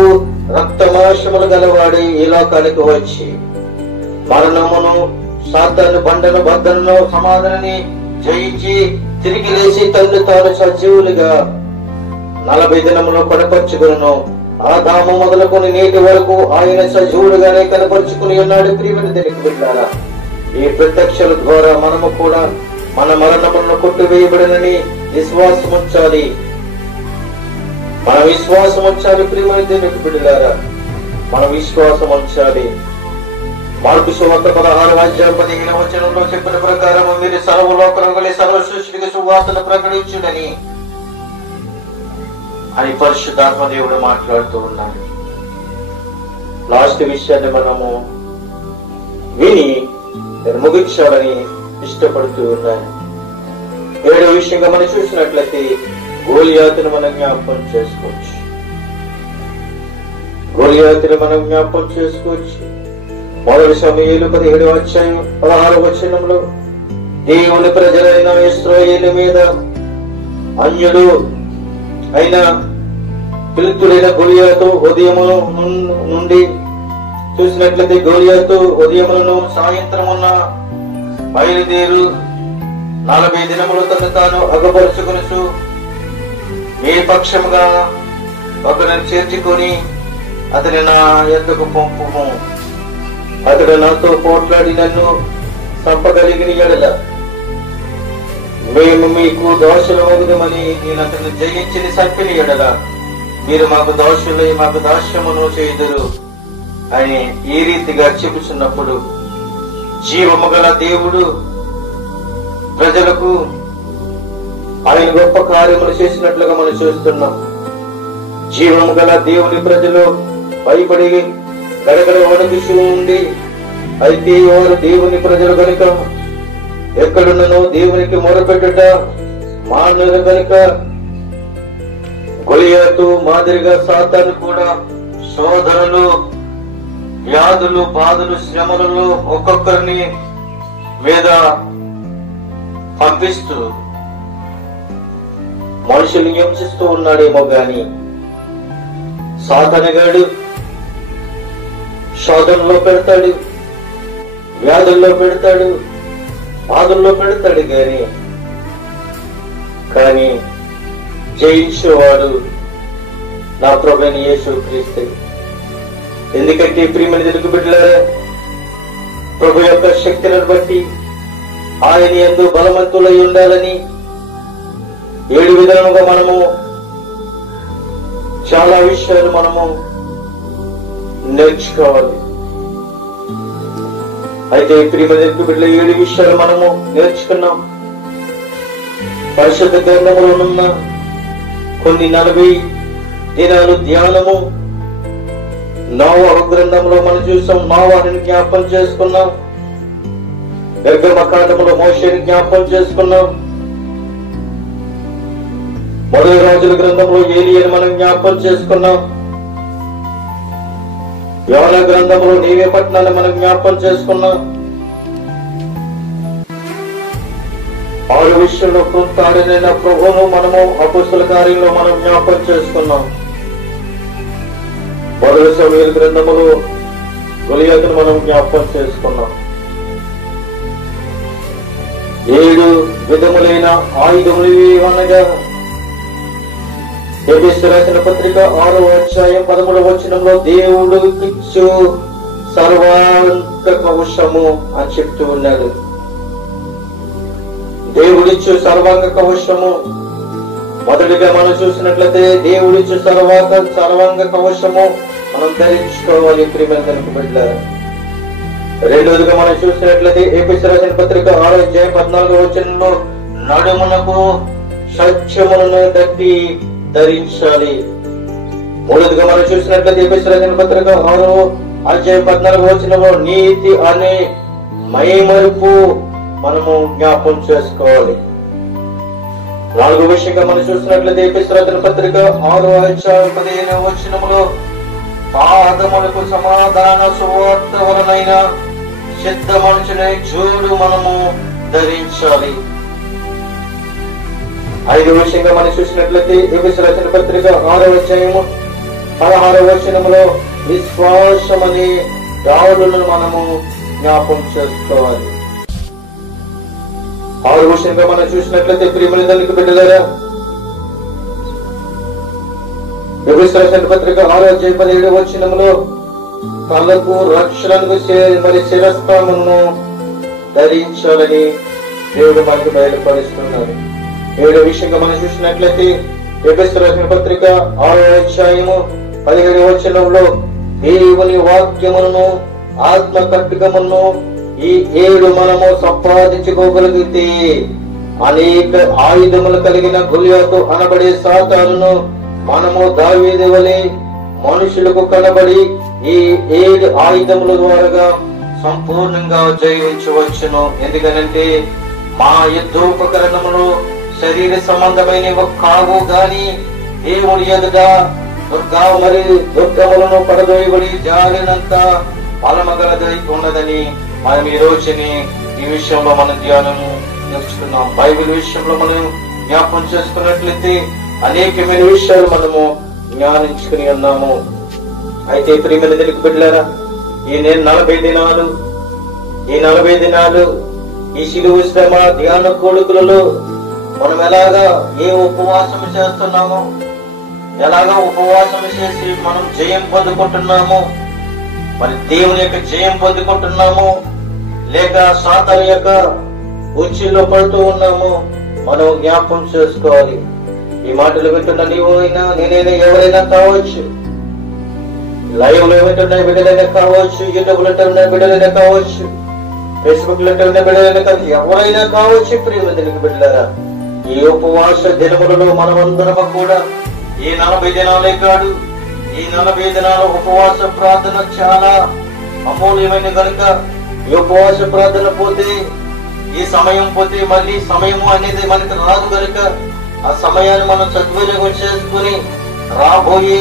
రక్తమాంసములు గలవాడి ఈ లోకానికి వచ్చి మరణమును సాతాను బండను బద్దలను సమాధానాన్ని జయించి తిరిగి లేచి తాను సజీవులుగా 40 దినములు కనపరుచుకును. ఆ దాము మొదలుకొని నేటి వరకు ఆయన సజీవులుగానే కనపరుచుకుని ఉన్నాడు. ప్రియమైన దేవునికి బిడ్డలారా, ఈ ప్రత్యక్షల ద్వారా మనము కూడా మన మరణములను కొట్టివేయబడినని విశ్వాసం ఉంచాలి. మన విశ్వాసం ఉంచాలి. ప్రియమైన దేవునికి బిడ్డలారా, మన విశ్వాసం ఉంచాలి. మార్కు సువార్త 16వ అధ్యాయం 15వ వచనంలో చెప్పిన ప్రకారం మీరు సర్వలోకములకు వెళ్ళి సర్వ సృష్టికి సువార్తను ప్రకటించుడని అని పరిశుద్ధాత్మ దేవుడు మాట్లాడుతూ ఉన్నాడు. లాస్ట్ విషయాన్ని మనము విని ముగించాలని ఇష్టపడుతూ ఉన్నాను. 7వ విషయంగా మనం చూసినట్లయితే గోలియాతును మనం జ్ఞాపకం చేసుకోవచ్చు. మొదటి సమూయేలు 17వ అధ్యాయం 16వ వచనంలో దేవుని ప్రజలైన ఇశ్రాయేలు మీద అన్యుడు అయిన పిలుతుడైన గొలియాతు ఉదయము నుండి చూసినట్లయితే గొలియాతు ఉదయములను సాయంత్రమున్న బయలుదేరు 40 దినములు తాను అగపరుచుకుని మీ పక్షముగా ఒకరిని చేర్చుకొని అతని నా యొద్దకు పంపుము. అతడు నాతో పోట్లాడి నన్ను చంపగలిగిన ఎడల మేము మీకు దోషులు అవుదామని నేను అతను జయించిన చంపిన ఎడల మీరు మాకు దోషులై మాకు దాస్యమును చేయుదురు అని ఈ రీతిగా చెబుతున్నప్పుడు జీవము గల దేవుడు ప్రజలకు ఆయన గొప్ప కార్యములు చేసినట్లుగా మనం చూస్తున్నాం. జీవము గల దేవుని ప్రజలు భయపడి గడగడ వణుకుచూ ఉండి, అయితే వారు దేవుని ప్రజలు కనుక ఎక్కడున్ననో దేవునికి మొరపెట్టుట మానవులు కనుక గొలియాతు మాదిరిగా సాతాను కూడా శోధనలు, వ్యాధులు, బాధలు, శ్రమలలో ఒక్కొక్కరిని మీద పంపిస్తూ మనుషుల్ని హింసిస్తూ ఉన్నాడేమో గాని సాతానుగాడు శోధనలో పెడతాడు, వ్యాధుల్లో పెడతాడు, బాధల్లో పెడతాడు కానీ జయించేవాడు నా ప్రభువైన యేసుక్రీస్తు. ఎందుకంటే ప్రియమైన తెలుగు బిడ్డలారా, ప్రభు యొక్క శక్తులను బట్టి ఆయన యందు బలవంతులై ఉండాలని 7 విధాలుగా మనము చాలా విషయాలు మనము నేర్చుకోవాలి. అయితే ప్రియమైన తెలుగు బిడ్డల 7 విషయాలు మనము నేర్చుకున్నాం. పరిశుద్ధ గ్రంథములో ఉన్న కొన్ని 40 దినాలు ధ్యానము, నోవహు గ్రంథంలో మనం చూసాం, నోవహుని జ్ఞాపకం చేసుకున్నాం. నిర్గమకాండములో మోషేని జ్ఞాపకం చేసుకున్నాం. మొదటి రోజుల గ్రంథంలో ఏలియాను మనం జ్ఞాపకం చేసుకున్నాం. యోనా గ్రంథంలో నీవే పట్టణాన్ని మనం జ్ఞాపకం చేసుకున్నాం. 6 విషయంలో కృతాడనైన ప్రభువును మనము అపొస్తలుల కార్యంలో మనం జ్ఞాపకం చేసుకున్నాం. మొదటి సమూయేలు గ్రంథములో గొలియాతును మనం జ్ఞాపకం చేసుకున్నాం. 7 విధములైన ఆయుధములు అనగా ఎఫెసీయులకు రాసిన పత్రిక 6వ అధ్యాయం 13వ వచనంలో దేవుడికిచ్చు సర్వాంగ కవచము అని చెప్తూ ఉన్నాడు. దేవుడిచ్చు సర్వాంగ కవచము. మొదటిగా మనం చూసినట్లయితే దేవుడిచ్చు సర్వాంగ కవచము మనం ధరించుకోవాలి ప్రియమైన బిడ్డలారా. రెండోదిగా మనం చూసినట్లయితే ఎఫెసీయులకు రాసిన పత్రిక 6వ అధ్యాయం 14వ వచనంలో నడుమునకు సత్యములను దట్టి ధరించాలి. మూడోదిగా మనం చూసినట్లయితే ఎఫెసీయులకు రాసిన పత్రిక 6వ అధ్యాయం 14వ వచనంలో నీతి అనే మైమరుపు మనము జ్ఞాపకం చేసుకోవాలి. నాలుగో విషయంగా మనం చూసినట్లయితే ఎఫెసీయులకు రాసిన పత్రిక 6వ అధ్యాయం 15వ వచనంలో పాదములకు సమాధాన సువార్త వలనైన సిద్ధ మనుషుని జోడు మనము ధరించాలి. ఐదో విషయంగా మనం చూసినట్లయితే ఎఫెసీయులకు రాసిన పత్రిక 6వ అధ్యాయము 16వ వచనములో విశ్వాసం అనే రావులను మనము జ్ఞాపకం చేసుకోవాలి. 6వ విషయంగా మనం చూసినట్లయితే ప్రియమైన తల్లికి బిడ్డలారా, ఎఫెసీయులకు రాసిన పత్రిక 6వ అధ్యాయం 17వ వచనములో తలకు రక్షణకు మరి శిరస్త్రామును ధరించాలని దేవుడు మనకు బయలుపరుస్తున్నాడు. 7వ విషయంగా మనం చూసినట్లయితే ఎఫెసీయులకు రాసిన పత్రిక 6వ అధ్యాయము 17వ వచనంలో దేవుని వాక్యమును ఆత్మ ఖడ్గమును ఈ 7 మనము సంపాదించుకోగలిగితే అనేక ఆయుధములు కలిగిన గొలియాతు అనబడే సాతానును మనము దావీదు వలె మనుషులకు కనబడి ఈ 7 ఆయుధముల ద్వారా సంపూర్ణంగా జయించవచ్చును. ఎందుకనంటే మా యుద్ధోపకరణములు శరీర సంబంధమైనవి కావు గాని దేవుని ఎదుట దుర్గములను పడదోయబడి జారినంత బలమగలదై ఉన్నదని మనం ఈ రోజుని ఈ విషయంలో మనం ధ్యానము నేర్చుకున్నాం. బైబిల్ విషయంలో మనం జ్ఞాపకం చేసుకున్నట్లయితే అనేకమైన విషయాలు మనము జ్ఞానించుకుని ఉన్నాము. అయితే ప్రియమైన దేవుని బిడ్డలారా, ఈ 40 దినాలు ఈ శిలువ శ్రమ ధ్యాన కోడుకులలో మనం ఎలాగా ఉపవాసం చేస్తున్నాము, ఎలాగా ఉపవాసం చేసి మనం జయం పొందుకుంటున్నాము, మరి దేవుని యొక్క జయం పొందుకుంటున్నాము లేక సాతాను యొక్క ఉచ్చులో పడుతూ ఉన్నాము, మనం జ్ఞాపకం చేసుకోవాలి. ఈ మాటలు వింటున్న నీవు అయినా నేనైనా ఎవరైనా కావచ్చు, లైవ్ లో వింటున్న బిడ్డలైనా కావచ్చు, యూట్యూబ్ లో ఉన్న బిడ్డలైనా కావచ్చు, ఫేస్బుక్ లో ఉన్న బిడ్డలైనా కావచ్చు, ఎవరైనా కావచ్చు. ప్రియమైన బిడ్డలారా, ఈ ఉపవాస దినములలో మనమందరము కూడా ఈ 40 దినాలే కాదు, ఈ 40 దినాల ఉపవాస ప్రార్థన చాలా అమూల్యమైన కనుక ఈ ఉపవాస ప్రార్థన పోతే, ఈ సమయం పోతే మళ్ళీ సమయం అనేది మనకి రాదు కనుక ఆ సమయాన్ని మనం సద్వినియోగం చేసుకుని రాబోయే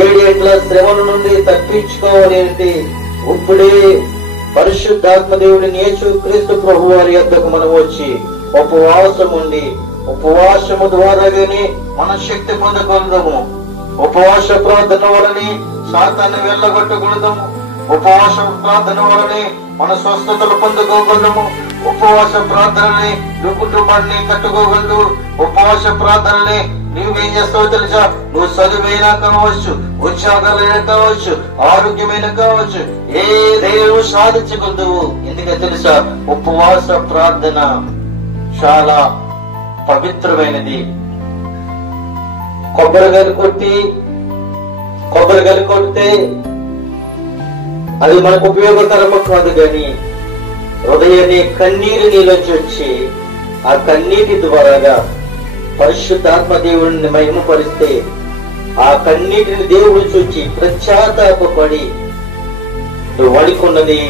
7 ఏళ్ల శ్రమల నుండి తప్పించుకోవాలి అంటే ఇప్పుడే పరిశుద్ధాత్మ దేవుడిని యేసు క్రీస్తు ప్రభు వారి యొద్దకు మనం వచ్చి ఉపవాసం ఉండి ఉపవాసము ద్వారాగానే మన శక్తి పొందగలుగుతాము. ఉపవాస ప్రార్థన వలని సాతాన్ని వెళ్ళగొట్టగలుగుతాము. ఉపవాస ప్రార్థన వలని మన స్వస్థతలు పొందుకోగలము. ఉపవాస ప్రార్థనని నువ్వు కుటుంబాన్ని కట్టుకోగలదు. ఉపవాస ప్రార్థనని నువ్వేం చేస్తావో తెలుసా? నువ్వు చదువైనా కావచ్చు, ఉద్యోగాలైనా కావచ్చు, ఆరోగ్యమైన కావచ్చు, ఏదేదో సాధించగలదు. ఎందుకంటే తెలుసా, ఉపవాస ప్రార్థన చాలా పవిత్రమైనది. కొబ్బరికాయలు కొడితే అది మనకు ఉపయోగకరము కాదు, కానీ హృదయాన్ని కన్నీరు నీళ్ళొచ్చి వచ్చి ఆ కన్నీటి ద్వారాగా పరిశుద్ధాత్మ దేవుడిని మహిమపరిస్తే ఆ కన్నీటిని దేవుడు చూచి పశ్చాత్తాపడి నువ్వు అనుకున్నది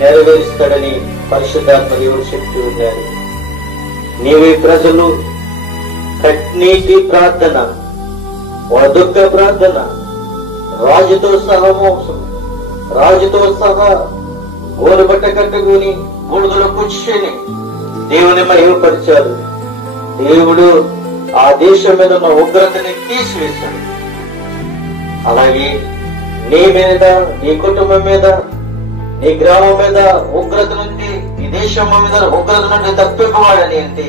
నెరవేరుస్తాడని పరిశుద్ధాత్మ దేవుడు చెప్తూ ఉన్నాడు. నీవు ప్రజలు కన్నీటి ప్రార్థన, దుఃఖ ప్రార్థన, రాజుతో సహా గోరుబట్ట కట్టుకుని బూడిదలో కూర్చొని దేవుని మహిమపరిచారు. దేవుడు ఆ దేశం మీద ఉన్న ఉగ్రతని తీసివేశాడు. అలాగే నీ మీద, నీ కుటుంబం మీద, నీ గ్రామం మీద ఉగ్రత నుండి, ఈ దేశం మీద ఉగ్రత నుండి తప్పింపవాడని అంటే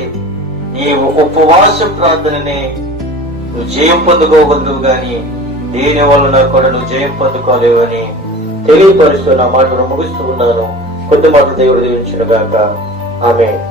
ఈ ఉపవాస ప్రార్థనని నువ్వు జయం పొందుకోగలవు, గాని దేని వలన కూడా నువ్వు జయం పొందుకోలేవని తెలియపరుస్తూ నా మాటను ముగిస్తూ ఉన్నాను. కొద్ది మాటలు దేవుడు దీవించును గాక. ఆమేన్.